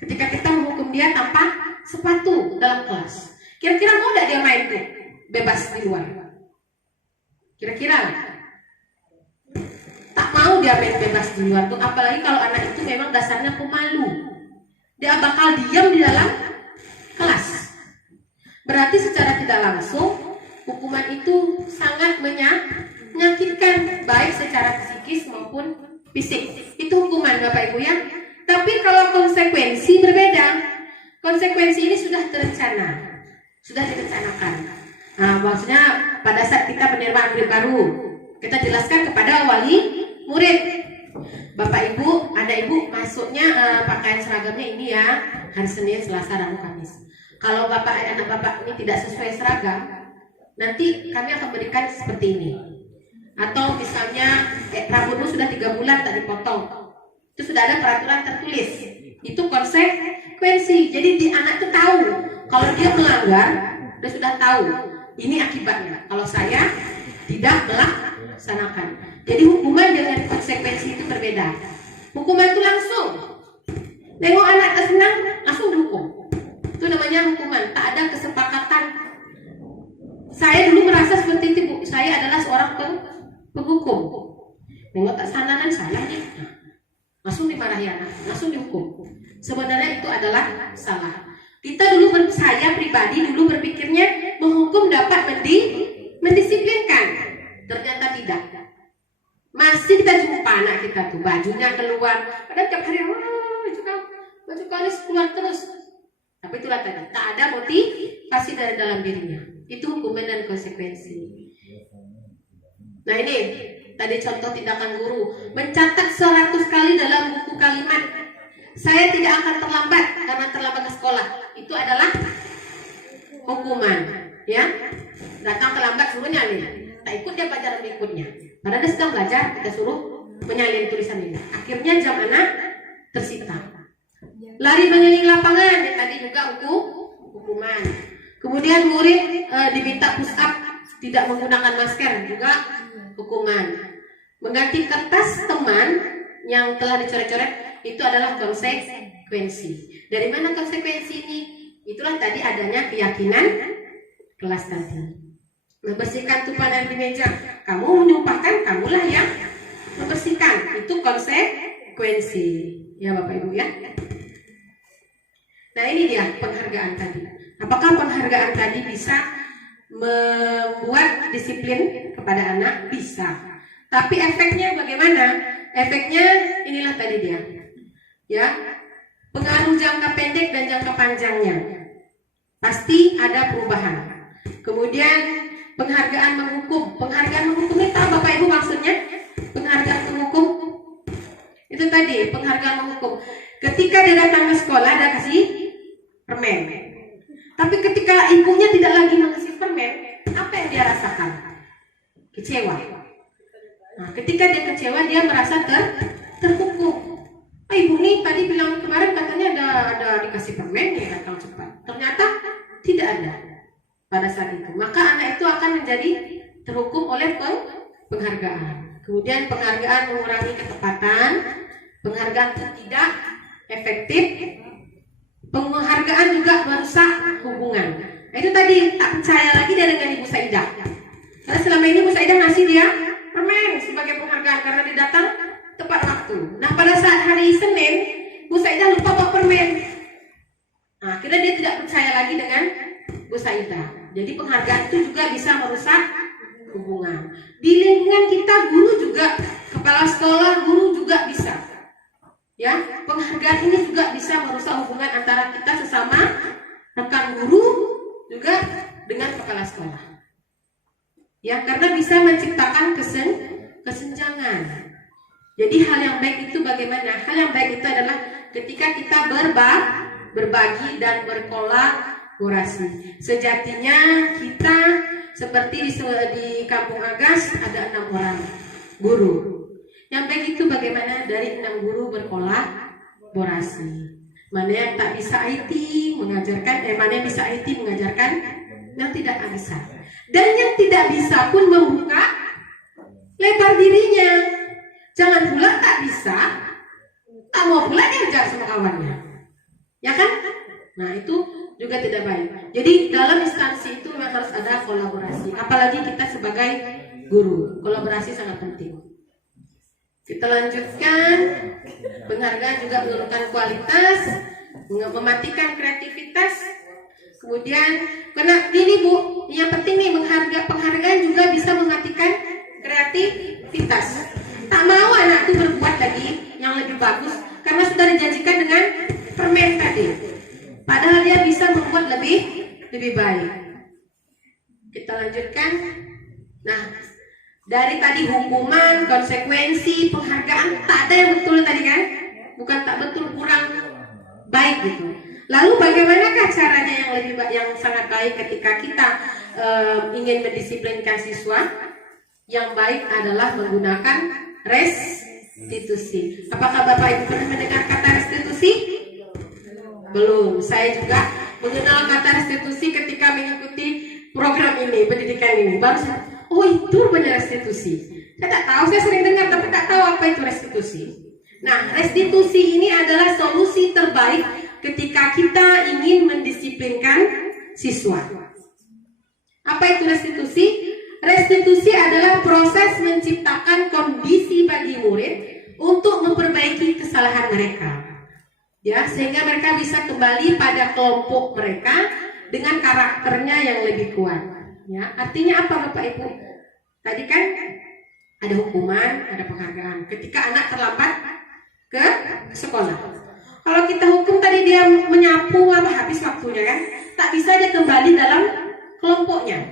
Ketika kita menghukum dia tanpa sepatu dalam kelas, kira-kira mau tidak dia main tuh bebas di luar? Kira-kira tak mau dia main bebas di luar tuh, apalagi kalau anak itu memang dasarnya pemalu. Dia bakal diam di dalam kelas. Berarti secara tidak langsung hukuman itu sangat menyakitkan baik secara psikis maupun fisik. Itu hukuman Bapak Ibu ya. Tapi kalau konsekuensi berbeda. Konsekuensi ini sudah terencana, sudah direncanakan. Nah, maksudnya pada saat kita menerima murid baru, kita jelaskan kepada wali murid, Bapak Ibu, ada Ibu masuknya pakaian seragamnya ini ya, hari Senin, Selasa, Rabu, Kamis. Kalau Bapak anak Bapak ini tidak sesuai seragam, nanti kami akan berikan seperti ini. Atau misalnya rambutmu sudah 3 bulan tak dipotong, itu sudah ada peraturan tertulis. Itu konsekuensi. Jadi di anak itu tahu kalau dia melanggar, dia sudah tahu ini akibatnya. Kalau saya tidak melaksanakan. Jadi hukuman dengan konsekuensi itu berbeda. Hukuman itu langsung. Nengok anak tak senang, langsung dihukum. Itu namanya hukuman. Tak ada kesepakatan. Saya dulu merasa seperti itu Bu. Saya adalah seorang penghukum. Nengok tak sana dan salah nih. Langsung dimarahi anak, langsung dihukum. Sebenarnya itu adalah salah. Kita dulu, saya pribadi dulu berpikirnya menghukum dapat mendisiplinkan. Ternyata tidak. Masih kita jumpa anak kita tuh bajunya keluar, padahal tiap hari baju kau keluar terus. Tapi itulah tadi, tak ada motivasi dari dalam dirinya. Itu hukuman dan konsekuensi. Nah ini tadi contoh tindakan guru, mencatat 100 kali dalam buku kalimat, saya tidak akan terlambat karena terlambat ke sekolah. Itu adalah hukuman, ya. Datang terlambat suruh nyalin, tak ikut dia pelajaran berikutnya. Padahal dia sedang belajar, kita suruh menyalin tulisan ini. Akhirnya jam anak tersita. Lari mengeliling lapangan, yang tadi juga hukuman. Kemudian murid diminta push up, tidak menggunakan masker, juga hukuman. Mengganti kertas teman yang telah dicoret-coret, itu adalah konsekuensi. Dari mana konsekuensi ini? Itulah tadi adanya keyakinan kelas tadi. Membersihkan tumpahan air di meja, kamu menyumpahkan kamulah yang membersihkan. Itu konsekuensi. Ya Bapak Ibu ya. Nah ini dia penghargaan tadi. Apakah penghargaan tadi bisa membuat disiplin kepada anak? Bisa. Tapi efeknya bagaimana? Efeknya inilah tadi dia. Ya, pengaruh jangka pendek dan jangka panjangnya. Pasti ada perubahan. Kemudian penghargaan menghukum. Penghargaan menghukum ini tahu Bapak Ibu maksudnya? Penghargaan menghukum itu tadi, penghargaan menghukum. Ketika dia datang ke sekolah, dia kasih permen. Tapi ketika ibunya tidak lagi mengasih permen, apa yang dia rasakan? Kecewa. Nah, ketika dia kecewa, dia merasa terhukum. Ibu nih tadi bilang kemarin katanya ada dikasih permen ya datang cepat. Ternyata tidak ada pada saat itu. Maka anak itu akan menjadi terhukum oleh penghargaan. Kemudian penghargaan mengurangi ketepatan, penghargaan tidak efektif, penghargaan juga merusak hubungan. Nah, itu tadi tak percaya lagi dia dengan Ibu Saidah. Karena selama ini Ibu Saidah ngasih dia permen sebagai penghargaan karena dia datang tepat waktu. Nah pada saat hari Senin, Bu Saidah lupa bawa permen. Nah, akhirnya dia tidak percaya lagi dengan Bu Saidah. Jadi penghargaan itu juga bisa merusak hubungan. Di lingkungan kita guru juga, kepala sekolah, guru juga bisa. Ya, penghargaan ini juga bisa merusak hubungan antara kita sesama rekan guru juga dengan kepala sekolah. Ya, karena bisa menciptakan kesenjangan. Jadi hal yang baik itu bagaimana? Hal yang baik itu adalah ketika kita berbagi dan berkolaborasi. Sejatinya kita seperti di Kampung Agas ada 6 orang guru. Yang baik itu bagaimana? Dari 6 guru berkolaborasi. Mana yang tak bisa IT mengajarkan, mana yang bisa IT mengajarkan yang tidak bisa. Dan yang tidak bisa pun membuka lebar dirinya. Jangan pula tak bisa, tak mau pula diajar sama kawannya. Ya kan? Nah itu juga tidak baik. Jadi dalam instansi itu memang harus ada kolaborasi. Apalagi kita sebagai guru, kolaborasi sangat penting. Kita lanjutkan. Penghargaan juga menurunkan kualitas, mematikan kreativitas. Kemudian, karena ini Bu, yang penting nih penghargaan juga bisa mematikan kreativitas. Tak mau anak itu berbuat lagi yang lebih bagus karena sudah dijanjikan dengan permen tadi. Padahal dia bisa membuat lebih baik. Kita lanjutkan. Nah, dari tadi hukuman, konsekuensi, penghargaan, tak ada yang betul tadi kan? Bukan tak betul, kurang baik gitu. Lalu bagaimanakah caranya yang lebih baik, yang sangat baik ketika kita ingin mendisiplinkan siswa? Yang baik adalah menggunakan restitusi. Apakah Bapak Ibu pernah mendengar kata restitusi? Belum. Saya juga mengenal kata restitusi ketika mengikuti program ini, pendidikan ini. Baru oh itu rupanya restitusi. Saya tak tahu, saya sering dengar tapi tak tahu apa itu restitusi. Nah, restitusi ini adalah solusi terbaik ketika kita ingin mendisiplinkan siswa. Apa itu restitusi? Restitusi adalah proses menciptakan kondisi bagi murid untuk memperbaiki kesalahan mereka. Ya, sehingga mereka bisa kembali pada kelompok mereka dengan karakternya yang lebih kuat. Ya, artinya apa Bapak Ibu? Tadi kan ada hukuman, ada penghargaan. Ketika anak terlambat ke sekolah. Kalau kita hukum tadi dia menyapu habis waktunya kan, tak bisa dia kembali dalam kelompoknya.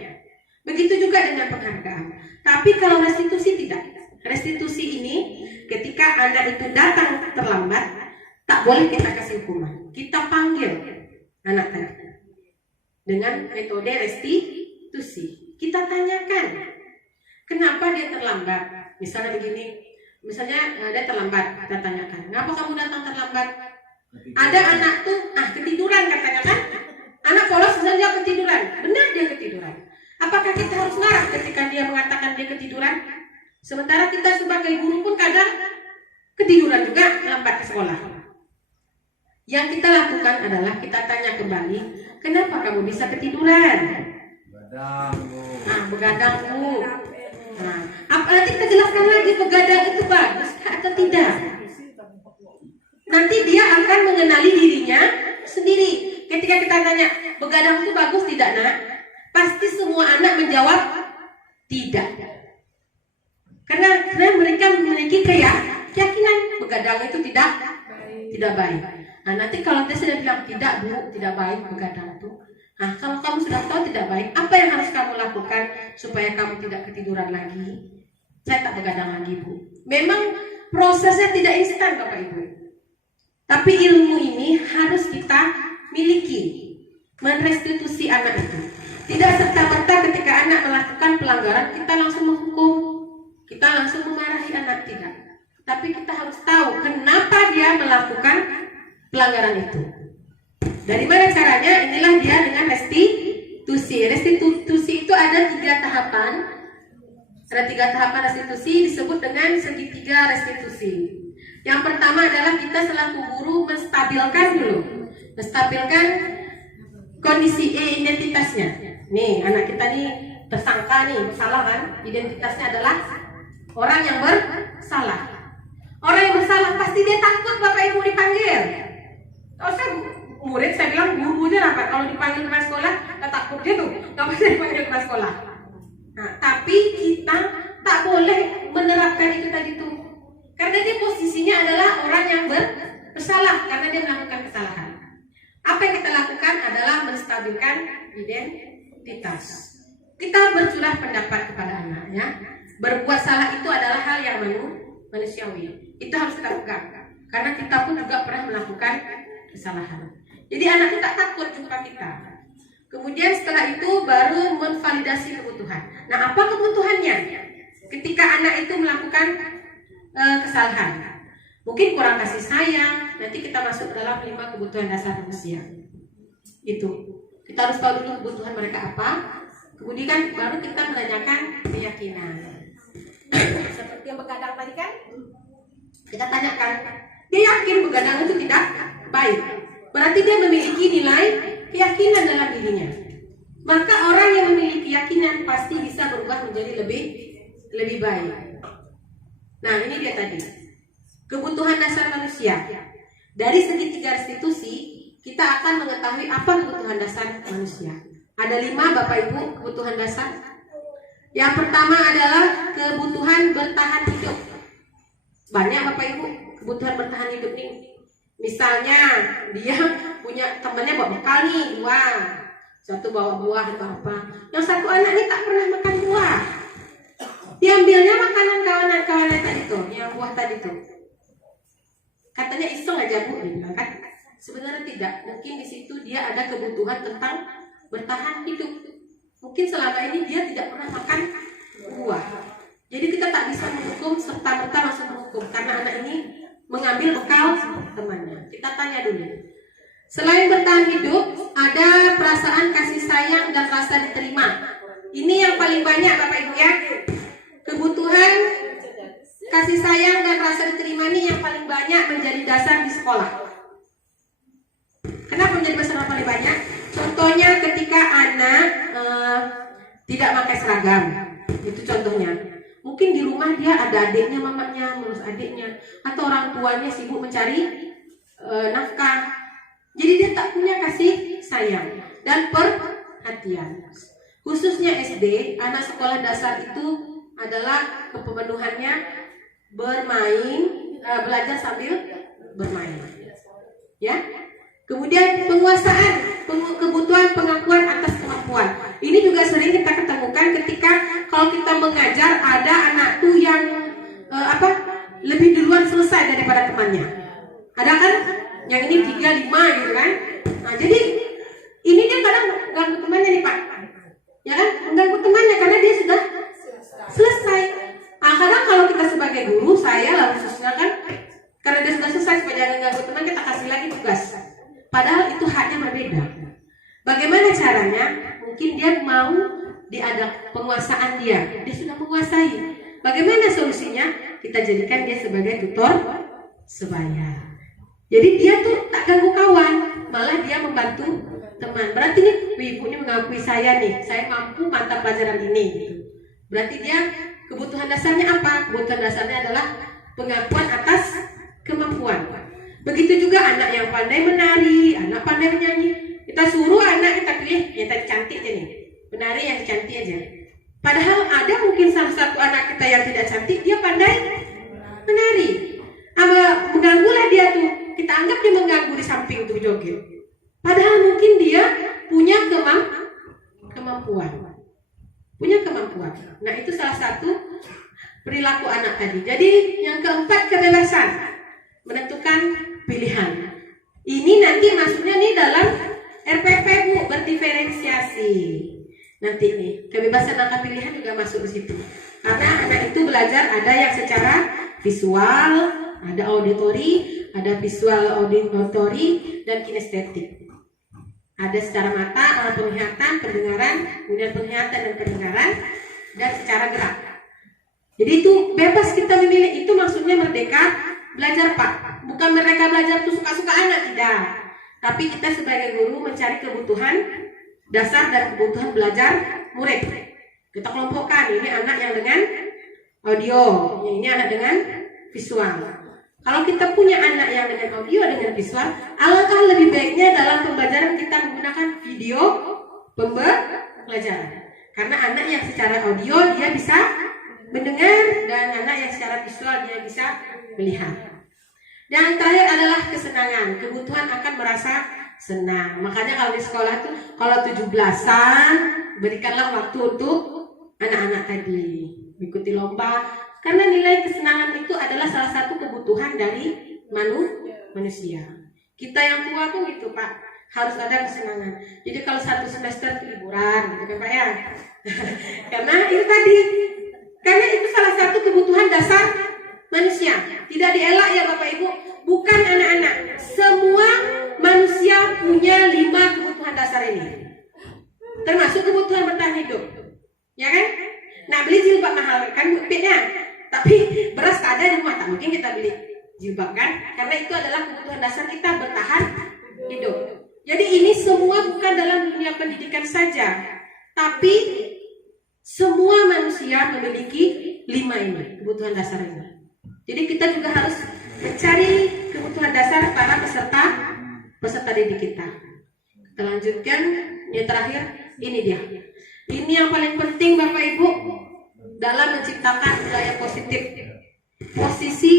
Begitu juga dengan penghargaan. Tapi kalau restitusi tidak. Restitusi ini ketika anak itu datang terlambat, tak boleh kita kasih hukuman. Kita panggil anak tadi dengan metode restitusi. Kita tanyakan, kenapa dia terlambat? Misalnya begini, misalnya dia terlambat, kita tanyakan, kenapa kamu datang terlambat? Ada anak tuh, ketiduran katanya kan? Anak polos misalnya ketiduran, benar dia ketiduran. Apakah kita harus marah ketika dia mengatakan dia ketiduran? Sementara kita sebagai guru pun kadang ketiduran juga lambat ke sekolah. Yang kita lakukan adalah kita tanya kembali, kenapa kamu bisa ketiduran? Begadang, Bu. Begadang Bu. Nah, nanti kita jelaskan lagi begadang itu bagus atau tidak. Nanti dia akan mengenali dirinya sendiri. Ketika kita tanya begadang itu bagus tidak nak, pasti semua anak menjawab tidak. Karena mereka memiliki keyakinan begadang itu tidak baik. Nah, nanti kalau dia sudah bilang tidak bu, tidak baik begadang itu. Nah, kalau kamu sudah tahu tidak baik, apa yang harus kamu lakukan supaya kamu tidak ketiduran lagi? Saya tak begadang lagi bu. Memang prosesnya tidak instan Bapak Ibu. Tapi ilmu ini harus kita miliki, merestitusi anak itu. Tidak serta-merta ketika anak melakukan pelanggaran kita langsung menghukum, kita langsung memarahi anak, tidak. Tapi kita harus tahu kenapa dia melakukan pelanggaran itu. Dari mana caranya? Inilah dia dengan restitusi. Restitusi itu ada 3 tahapan. Ada 3 tahapan restitusi, disebut dengan segitiga restitusi. Yang pertama adalah kita selaku guru menstabilkan dulu, menstabilkan kondisi identitasnya. Nih anak kita nih tersangka nih, bersalah kan? Identitasnya adalah orang yang bersalah. Orang yang bersalah pasti dia takut Bapak Ibu dipanggil. Oh saya murid, saya bilang gurunya apa? Kalau dipanggil ke sekolah, tak takut dia tuh, nggak bisa dipanggil ke sekolah. Nah, tapi kita tak boleh menerapkan itu tadi tuh. Karena dia posisinya adalah orang yang bersalah karena dia melakukan kesalahan. Apa yang kita lakukan adalah menstabilkan identitas. Kita bercurah pendapat kepada anak ya. Berbuat salah itu adalah hal yang manusiawi. Itu harus kita pegang. Karena kita pun juga pernah melakukan kesalahan. Jadi anak itu tak takut jumpa kita. Kemudian setelah itu baru menvalidasi kebutuhan. Nah, apa kebutuhannya? Ketika anak itu melakukan kesalahan, mungkin kurang kasih sayang, nanti kita masuk ke dalam 5 kebutuhan dasar manusia. Itu kita harus tahu dulu kebutuhan mereka apa, kemudian baru kita menanyakan keyakinan. Seperti yang begadang tadi kan, kita tanyakan, dia yakin begadang itu tidak baik, berarti dia memiliki nilai keyakinan dalam dirinya. Maka orang yang memiliki keyakinan pasti bisa berubah menjadi lebih baik. Nah, ini dia tadi kebutuhan dasar manusia. Dari segitiga restitusi kita akan mengetahui apa kebutuhan dasar manusia. Ada 5 Bapak Ibu kebutuhan dasar. Yang pertama adalah kebutuhan bertahan hidup. Banyak Bapak Ibu kebutuhan bertahan hidup nih. Misalnya dia punya temannya bawa bekal nih, 2. Satu bawa buah atau apa. Yang satu anak ini tak pernah makan buah. Diambilnya makanan kawan-kawan tadi tuh, yang buah tadi tuh. Katanya iseng aja bu, dia bilang kan. Sebenarnya tidak. Mungkin di situ dia ada kebutuhan tentang bertahan hidup. Mungkin selama ini dia tidak pernah makan buah. Jadi kita tak bisa menghukum serta-merta langsung menghukum karena anak ini mengambil bekal temannya. Kita tanya dulu. Selain bertahan hidup, ada perasaan kasih sayang dan rasa diterima. Ini yang paling banyak Bapak Ibu ya. Kebutuhan kasih sayang dan rasa diterima ini yang paling banyak menjadi dasar di sekolah. Kenapa menjadi dasar paling banyak? Contohnya ketika anak tidak pakai seragam, itu contohnya. Mungkin di rumah dia ada adiknya, mamanya ngurus adiknya, atau orang tuanya sibuk mencari nafkah. Jadi dia tak punya kasih sayang dan perhatian. Khususnya SD, anak sekolah dasar itu adalah kepemenuhannya bermain, belajar sambil bermain. Ya. Kemudian penguasaan, kebutuhan pengakuan atas kemampuan. Ini juga sering kita ketemukan ketika kalau kita mengajar ada anak tuh yang lebih duluan selesai daripada temannya. Ada kan? Yang ini 3, 5 gitu kan? Nah, jadi ini dia kadang ganggu temannya nih Pak. Ya kan? Mengganggu temannya karena dia sudah selesai. Nah, kadang kalau kita sebagai guru, saya lah khususnya kan, karena dia sudah selesai supaya jangan ganggu teman, kita kasih lagi tugas. Padahal itu haknya berbeda. Bagaimana caranya? Mungkin dia mau diada penguasaan dia sudah menguasai. Bagaimana solusinya? Kita jadikan dia sebagai tutor sebaya. Jadi dia tuh tak ganggu kawan, malah dia membantu teman. Berarti nih ibu ini mengakui saya nih, saya mampu mata pelajaran ini. Gitu. Berarti dia Kebutuhan dasarnya apa? Kebutuhan dasarnya adalah pengakuan atas kemampuan. Begitu juga anak yang pandai menari, anak pandai menyanyi. Kita suruh anak kita pilih yang tadi cantik aja nih, penari yang cantik aja. Padahal ada mungkin salah satu anak kita yang tidak cantik, dia pandai menari. Mengganggulah dia tuh. Kita anggap dia mengganggu di samping tuh joget. Padahal mungkin dia punya kemampuan. Punya kemampuan. Nah, itu salah satu perilaku anak tadi. Jadi yang keempat, kebebasan menentukan pilihan. Ini nanti masuknya nih dalam RPP Bu, berdiferensiasi. Nanti nih kebebasan atas pilihan juga masuk di situ. Karena anak itu belajar ada yang secara visual, ada auditori, ada visual auditory dan kinestetik. Ada secara mata, penglihatan, pendengaran, kemudian penglihatan dan pendengaran, dan secara gerak. Jadi itu bebas kita memilih, itu maksudnya merdeka belajar Pak. Bukan mereka belajar tuh suka-suka anak, tidak. Tapi kita sebagai guru mencari kebutuhan dasar dan kebutuhan belajar murid. Kita kelompokkan, ini anak yang dengan audio, ini anak dengan visual. Kalau kita punya anak yang dengan audio dengan visual, alangkah lebih baiknya dalam pembelajaran kita menggunakan video pembelajaran. Karena anak yang secara audio dia bisa mendengar dan anak yang secara visual dia bisa melihat. Dan yang terakhir adalah kesenangan. Kebutuhan akan merasa senang. Makanya kalau di sekolah tuh kalau 17-an berikanlah waktu untuk anak-anak tadi mengikuti lomba. Karena nilai kesenangan itu adalah salah satu kebutuhan dari manusia. Kita yang tua tuh gitu Pak, harus ada kesenangan. Jadi kalau satu semester itu liburan, gitu kan Pak ya. Karena itu tadi, karena itu salah satu kebutuhan dasar manusia. Tidak dielak ya Bapak Ibu, bukan anak-anak. Semua manusia punya 5 kebutuhan dasar ini. Termasuk kebutuhan bertahan hidup. Ya kan? Nah, beli jilbab mahal kan buktinya. Tapi beras tak ada di rumah, tak mungkin kita beli jilbab kan? Karena itu adalah kebutuhan dasar kita bertahan hidup. Jadi ini semua bukan dalam dunia pendidikan saja, tapi semua manusia memiliki 5 ini, kebutuhan dasar ini. Jadi kita juga harus mencari kebutuhan dasar para peserta didik kita. Kita lanjutkan yang terakhir, ini dia. Ini yang paling penting Bapak Ibu dalam menciptakan budaya positif, posisi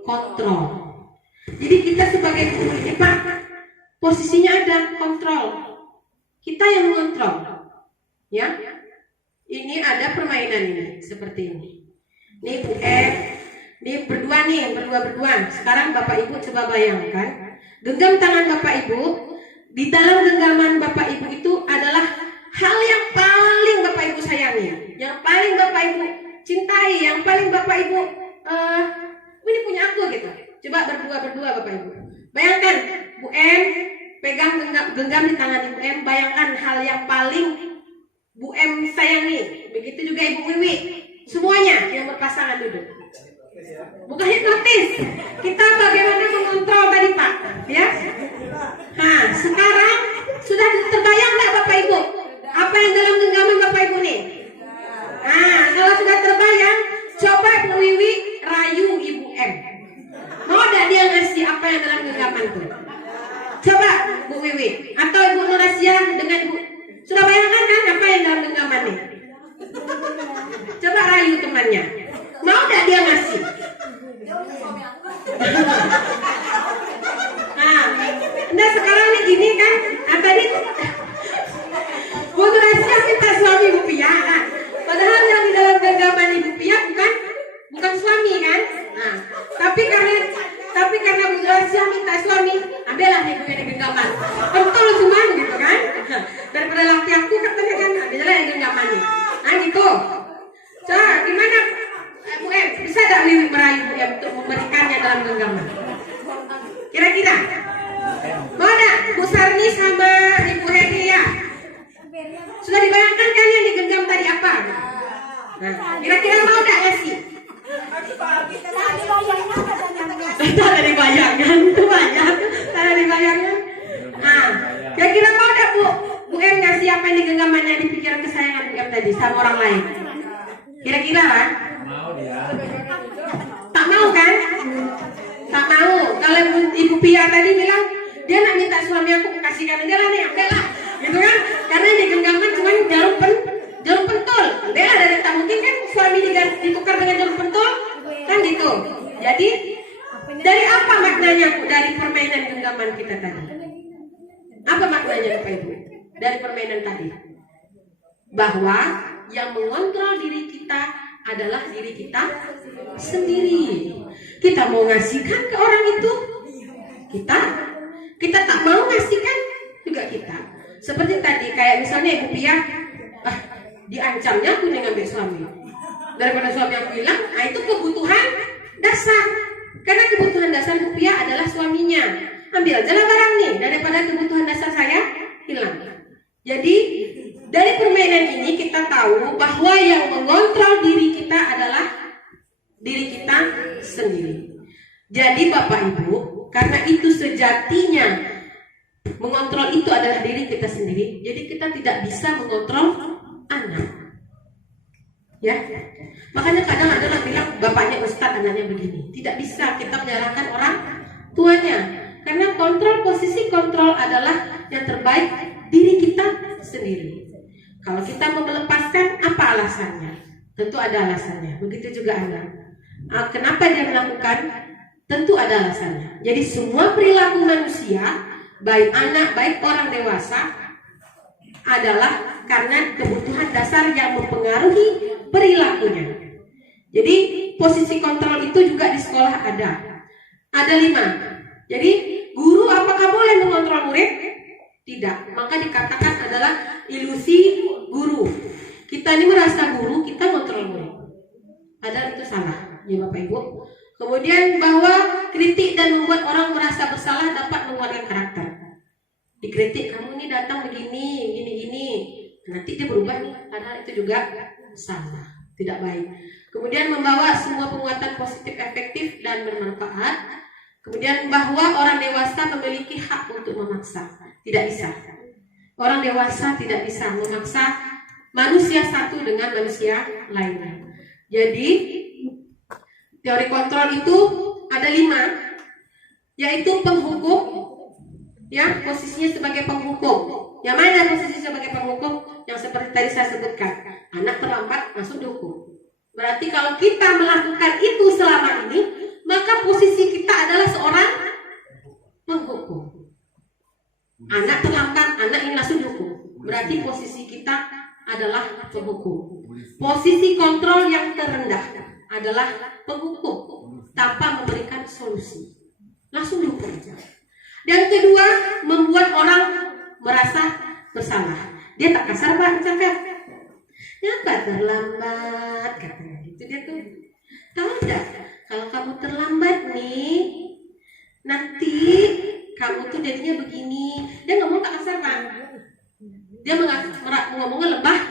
kontrol. Jadi kita sebagai guru ini Pak, posisinya ada kontrol. Kita yang mengontrol. Ya. Ini ada permainan ini seperti ini. Nih Bu ini berdua. Sekarang Bapak Ibu coba bayangkan, genggam tangan Bapak Ibu. Di dalam genggaman Bapak Ibu itu adalah hal yang paling Bapak Ibu sayangi, yang paling Bapak Ibu cintai, yang paling Bapak Ibu ini punya aku gitu. Coba berdua Bapak Ibu. Bayangkan Bu M pegang genggam di tangan Ibu M. Bayangkan hal yang paling Bu M sayangi. Begitu juga Ibu Wiwi. Semuanya yang berpasangan duduk. Bukan hipnotis. Kita bagaimana mengontrol tadi Pak, ya? Nah, sekarang sudah terbayang nggak Bapak Ibu? Apa yang dalam genggaman Bapak Ibu nih? Nah, kalau sudah terbayang, coba Bu Wiwi rayu Ibu M. Mau gak dia ngasih apa yang dalam genggaman tuh? Coba Bu Wiwi atau Ibu Nurasia dengan Ibu. Sudah bayangkan kan apa yang dalam genggaman nih? Coba rayu temannya. Mau gak dia ngasih? Nah, sekarang nih gini kan, tadi Bu Nurasia minta suami Bu Pia kan? Padahal yang di dalam genggaman Ibu Pia bukan suami kan? Nah, tapi karena Bu Nurasia minta suami, ambillah nih Bu yang di genggaman. Betul cuman gitu kan? Daripada laki aku katanya kan, ambillah yang genggaman nih. Nah gitu. Coba gimana Bu M? Bisa gak Wiwi merayu Bu M untuk memberikannya dalam genggaman? Kira-kira? Mau gak Bu Sarni sama Ibu Heni ya? Sudah dibayangkan kan yang digenggam tadi apa? Nah, kira-kira mau gak ngasih? Tak dibayangkan, itu banyak. Tak dibayangkan. Nah, kira-kira mau gak Bu M ngasih apa yang digenggamannya di pikiran kesayangan Bu M tadi sama orang lain? Kira-kira kan? Ibu Pia tadi bilang dia nak minta suami aku kasihkan dia lah nih, ambil lah, gitu kan? Karena di genggaman cuma jarum pentul, ambil lah dari tak mungkin kan suami ditukar dengan jarum pentul, kan gitu. Jadi dari apa maknanya Bu dari permainan genggaman kita tadi? Apa maknanya Bapak Ibu dari permainan tadi? Bahwa yang mengontrol diri kita adalah diri kita sendiri. Kita mau ngasihkan ke orang itu, kita tak mau ngasihkan juga kita. Seperti tadi kayak misalnya Ibu Pia, diancamnya aku dengan ambil suami. Daripada suami aku hilang, itu kebutuhan dasar. Karena kebutuhan dasar Ibu Pia adalah suaminya. Ambil aja lah barang nih daripada kebutuhan dasar saya hilang. Jadi dari permainan ini kita tahu bahwa yang mengontrol diri kita adalah diri kita sendiri. Jadi Bapak Ibu, karena itu sejatinya mengontrol itu adalah diri kita sendiri. Jadi kita tidak bisa mengontrol anak. Ya, makanya kadang ada yang bilang bapaknya ustadz, anaknya begini. Tidak bisa kita menyalahkan orang tuanya. Karena posisi kontrol adalah yang terbaik diri kita sendiri. Kalau kita mau melepaskan, apa alasannya? Tentu ada alasannya. Begitu juga anak. Kenapa dia melakukan? Tentu ada alasannya. Jadi semua perilaku manusia, baik anak, baik orang dewasa, adalah karena kebutuhan dasar yang mempengaruhi perilakunya. Jadi posisi kontrol itu juga di sekolah ada. Ada 5. Jadi guru apakah boleh mengontrol murid? Tidak. Maka dikatakan adalah ilusi guru. Kita ini merasa guru, kita kontrol murid. Padahal itu salah, ya Bapak Ibu. Kemudian bahwa kritik dan membuat orang merasa bersalah dapat menguatkan karakter. Dikritik, kamu ini datang begini, gini. Nanti dia berubah nih, padahal itu juga salah, tidak baik. Kemudian membawa semua penguatan positif, efektif dan bermanfaat. Kemudian bahwa orang dewasa memiliki hak untuk memaksa. Tidak bisa. Orang dewasa tidak bisa memaksa manusia satu dengan manusia lainnya. Jadi teori kontrol itu ada 5, yaitu penghukum, ya posisinya sebagai penghukum. Yang mana posisi sebagai penghukum? Yang seperti tadi saya sebutkan, anak terlambat langsung dihukum. Berarti kalau kita melakukan itu selama ini, maka posisi kita adalah seorang penghukum. Anak terlambat, anak ini langsung dihukum. Berarti posisi kita adalah penghukum. Posisi kontrol yang terendah adalah penghukum tanpa memberikan solusi. Langsung dihukum aja. Dan kedua, membuat orang merasa bersalah. Dia tak kasar Pak, cakap. Kenapa terlambat? Katanya gitu dia tuh. Tahu enggak? Kalau kamu terlambat nih, nanti kamu tuh jadinya begini. Dia ngomong tak kasar Pak. Dia ngomongnya lembut.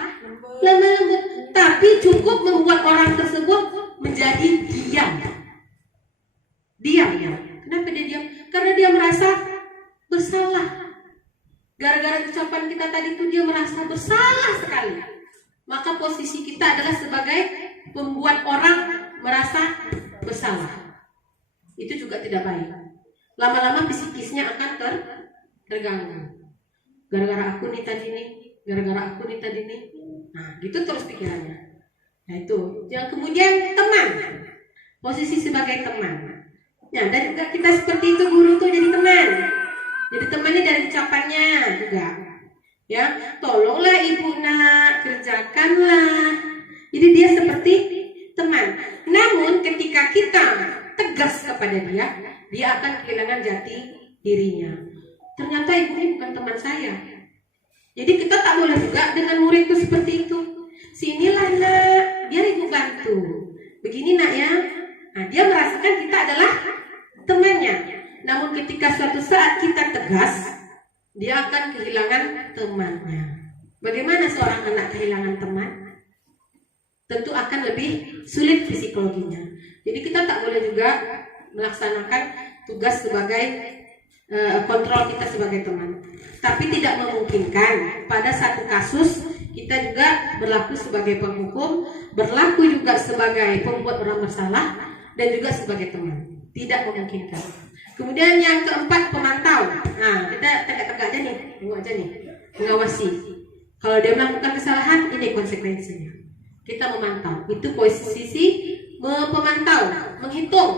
Tapi cukup membuat orang tersebut menjadi diam. Diam ya. Kenapa dia diam? Karena dia merasa bersalah. Gara-gara ucapan kita tadi itu dia merasa bersalah sekali. Maka posisi kita adalah sebagai membuat orang merasa bersalah. Itu juga tidak baik. Lama-lama psikisnya akan terganggu. Gara-gara aku nih tadi nih, gara-gara aku nih tadi nih. Nah, gitu terus pikirannya. Nah, itu. Yang kemudian teman. Posisi sebagai teman. Ya, dan juga kita seperti itu, guru tuh jadi teman. Jadi temannya dari ucapannya juga. Ya, tolonglah ibu nak, kerjakanlah. Jadi dia seperti teman. Namun ketika kita tegas kepada dia akan kehilangan jati dirinya. Ternyata ibu ini bukan teman saya. Jadi kita tak boleh juga dengan muridku seperti itu. Sinilah nak, biar ibu bantu. Begini nak ya. Nah, dia merasakan kita adalah temannya. Namun ketika suatu saat kita tegas, dia akan kehilangan temannya. Bagaimana seorang anak kehilangan teman? Tentu akan lebih sulit psikologinya. Jadi kita tak boleh juga melaksanakan tugas sebagai kontrol kita sebagai teman. Tapi tidak memungkinkan pada satu kasus kita juga berlaku sebagai penghukum, berlaku juga sebagai pembuat orang bersalah, dan juga sebagai teman. Tidak memungkinkan. Kemudian yang keempat, pemantau. Nah, kita tegak-tegak aja nih, tengok aja nih, mengawasi. Kalau dia melakukan kesalahan, ini konsekuensinya. Kita memantau. Itu posisi pemantau, menghitung.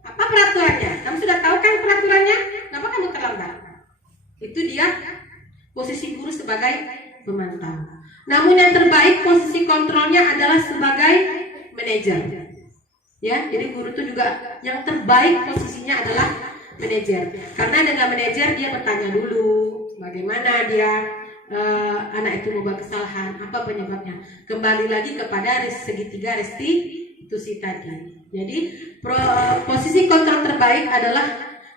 Apa peraturannya? Kamu sudah tahu kan peraturannya? Kenapa kamu terlambat? Itu dia posisi guru sebagai pemantau. Namun yang terbaik posisi kontrolnya adalah sebagai manajer. Ya, jadi guru itu juga yang terbaik posisinya adalah manajer. Karena dengan manajer dia bertanya dulu bagaimana dia anak itu membuat kesalahan, apa penyebabnya. Kembali lagi kepada segitiga restitusi tadi. Jadi posisi kontrol terbaik adalah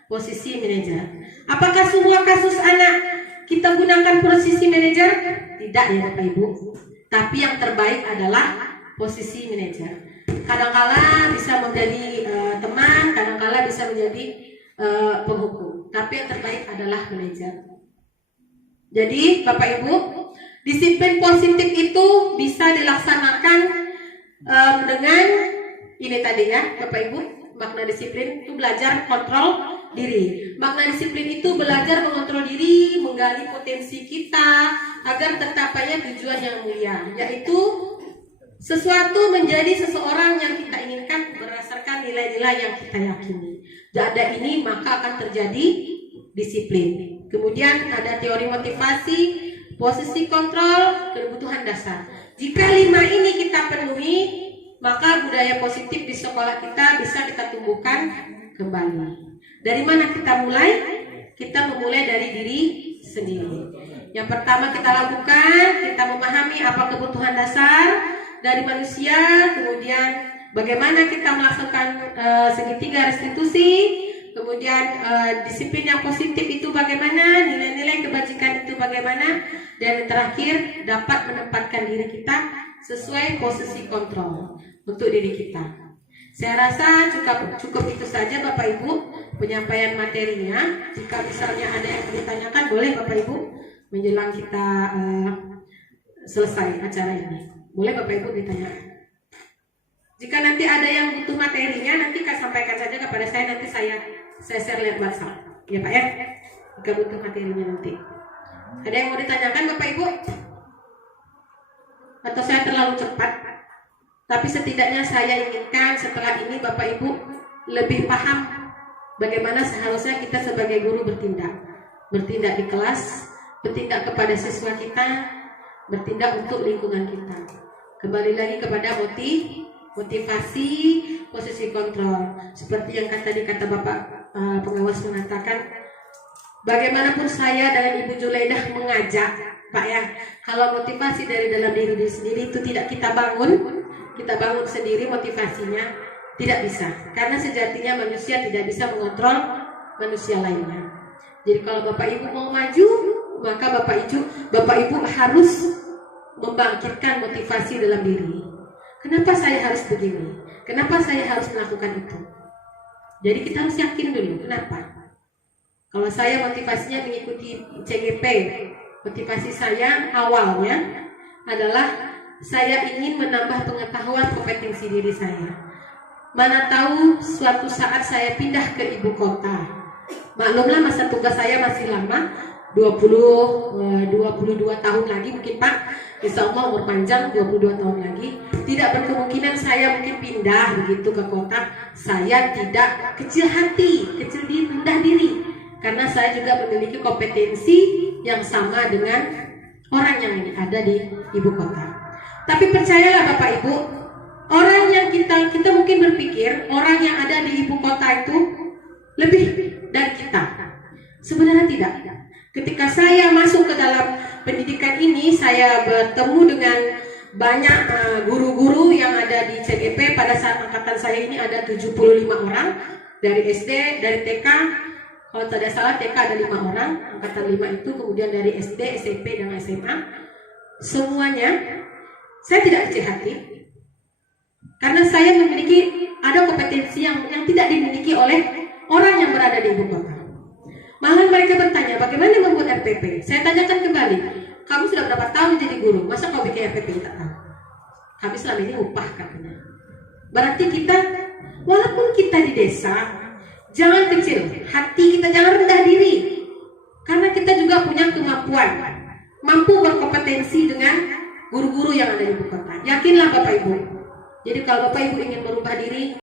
posisi manajer. Apakah semua kasus anak kita gunakan posisi manajer? Tidak ya Bapak Ibu. Tapi yang terbaik adalah posisi manajer. Kadang-kala bisa menjadi teman, kadang-kala bisa menjadi penghukum. Tapi yang terbaik adalah manajer. Jadi Bapak Ibu, disiplin positif itu bisa dilaksanakan dengan ini tadi ya Bapak Ibu. Makna disiplin itu belajar kontrol diri. Makna disiplin itu belajar mengontrol diri, menggali potensi kita agar tercapainya tujuan yang mulia, yaitu sesuatu menjadi seseorang yang kita inginkan berdasarkan nilai-nilai yang kita yakini. Ada ini maka akan terjadi disiplin. Kemudian ada teori motivasi, posisi kontrol, kebutuhan dasar. Jika 5 ini kita penuhi, maka budaya positif di sekolah kita bisa kita tumbuhkan kembali. Dari mana kita mulai? Kita memulai dari diri sendiri. Yang pertama kita lakukan, kita memahami apa kebutuhan dasar dari manusia, kemudian bagaimana kita melaksanakan segitiga restitusi, kemudian disiplin yang positif itu bagaimana, nilai-nilai kebajikan itu bagaimana, dan yang terakhir dapat menempatkan diri kita sesuai posisi kontrol untuk diri kita. Saya rasa cukup itu saja Bapak Ibu penyampaian materinya. Jika misalnya ada yang ditanyakan boleh Bapak Ibu menjelang kita selesai acara ini. Boleh Bapak Ibu ditanya. Jika nanti ada yang butuh materinya, nanti sampaikan saja kepada saya, nanti saya share lewat WhatsApp. Ya Pak ya. Jika butuh materinya nanti. Ada yang mau ditanyakan Bapak Ibu? Atau saya terlalu cepat? Tapi setidaknya saya inginkan setelah ini Bapak Ibu lebih paham bagaimana seharusnya kita sebagai guru bertindak. Bertindak di kelas, bertindak kepada siswa kita, bertindak untuk lingkungan kita. Kembali lagi kepada motivasi, posisi kontrol. Seperti yang tadi kata Bapak pengawas mengatakan, bagaimanapun saya dengan Ibu Julaidah mengajak, Pak ya, kalau motivasi dari dalam diri sendiri itu tidak kita bangun sendiri motivasinya, tidak bisa. Karena sejatinya manusia tidak bisa mengontrol manusia lainnya. Jadi kalau Bapak Ibu mau maju, maka Bapak Ibu harus membangkitkan motivasi dalam diri. Kenapa saya harus begini? Kenapa saya harus melakukan itu? Jadi kita harus yakin dulu, kenapa? Kalau saya motivasinya mengikuti CGP, motivasi saya awalnya adalah saya ingin menambah pengetahuan kompetensi diri saya. Mana tahu suatu saat saya pindah ke ibu kota. Maklumlah masa tugas saya masih lama, 22 tahun lagi mungkin Pak. Insya Allah umur panjang 22 tahun lagi. Tidak berkemungkinan saya mungkin pindah begitu ke kota. Saya tidak kecil hati, kecil diri, rendah diri. Karena saya juga memiliki kompetensi yang sama dengan orang yang ada di ibu kota. Tapi percayalah Bapak Ibu, orang yang kita mungkin berpikir orang yang ada di ibu kota itu lebih dari kita. Sebenarnya tidak. Ketika saya masuk ke dalam pendidikan ini, saya bertemu dengan banyak guru-guru yang ada di CGP. Pada saat angkatan saya ini ada 75 orang dari SD, dari TK. Kalau tidak salah TK ada 5 orang, angkatan 5 itu, kemudian dari SD, SMP, dan SMA. Semuanya saya tidak kecil hati, karena saya memiliki ada kompetensi yang tidak dimiliki oleh orang yang berada di ibu kota. Malah mereka bertanya, bagaimana membuat RPP? Saya tanyakan kembali, kamu sudah berapa tahun jadi guru? Masa kau bikin RPP? Tak tahu. Kami selama ini upah katanya. Berarti kita, walaupun kita di desa, Jangan kecil, hati kita jangan rendah diri. Karena kita juga punya kemampuan, mampu berkompetensi dengan guru-guru yang ada di ibu kota. Yakinlah Bapak Ibu. Jadi kalau Bapak Ibu ingin merubah diri,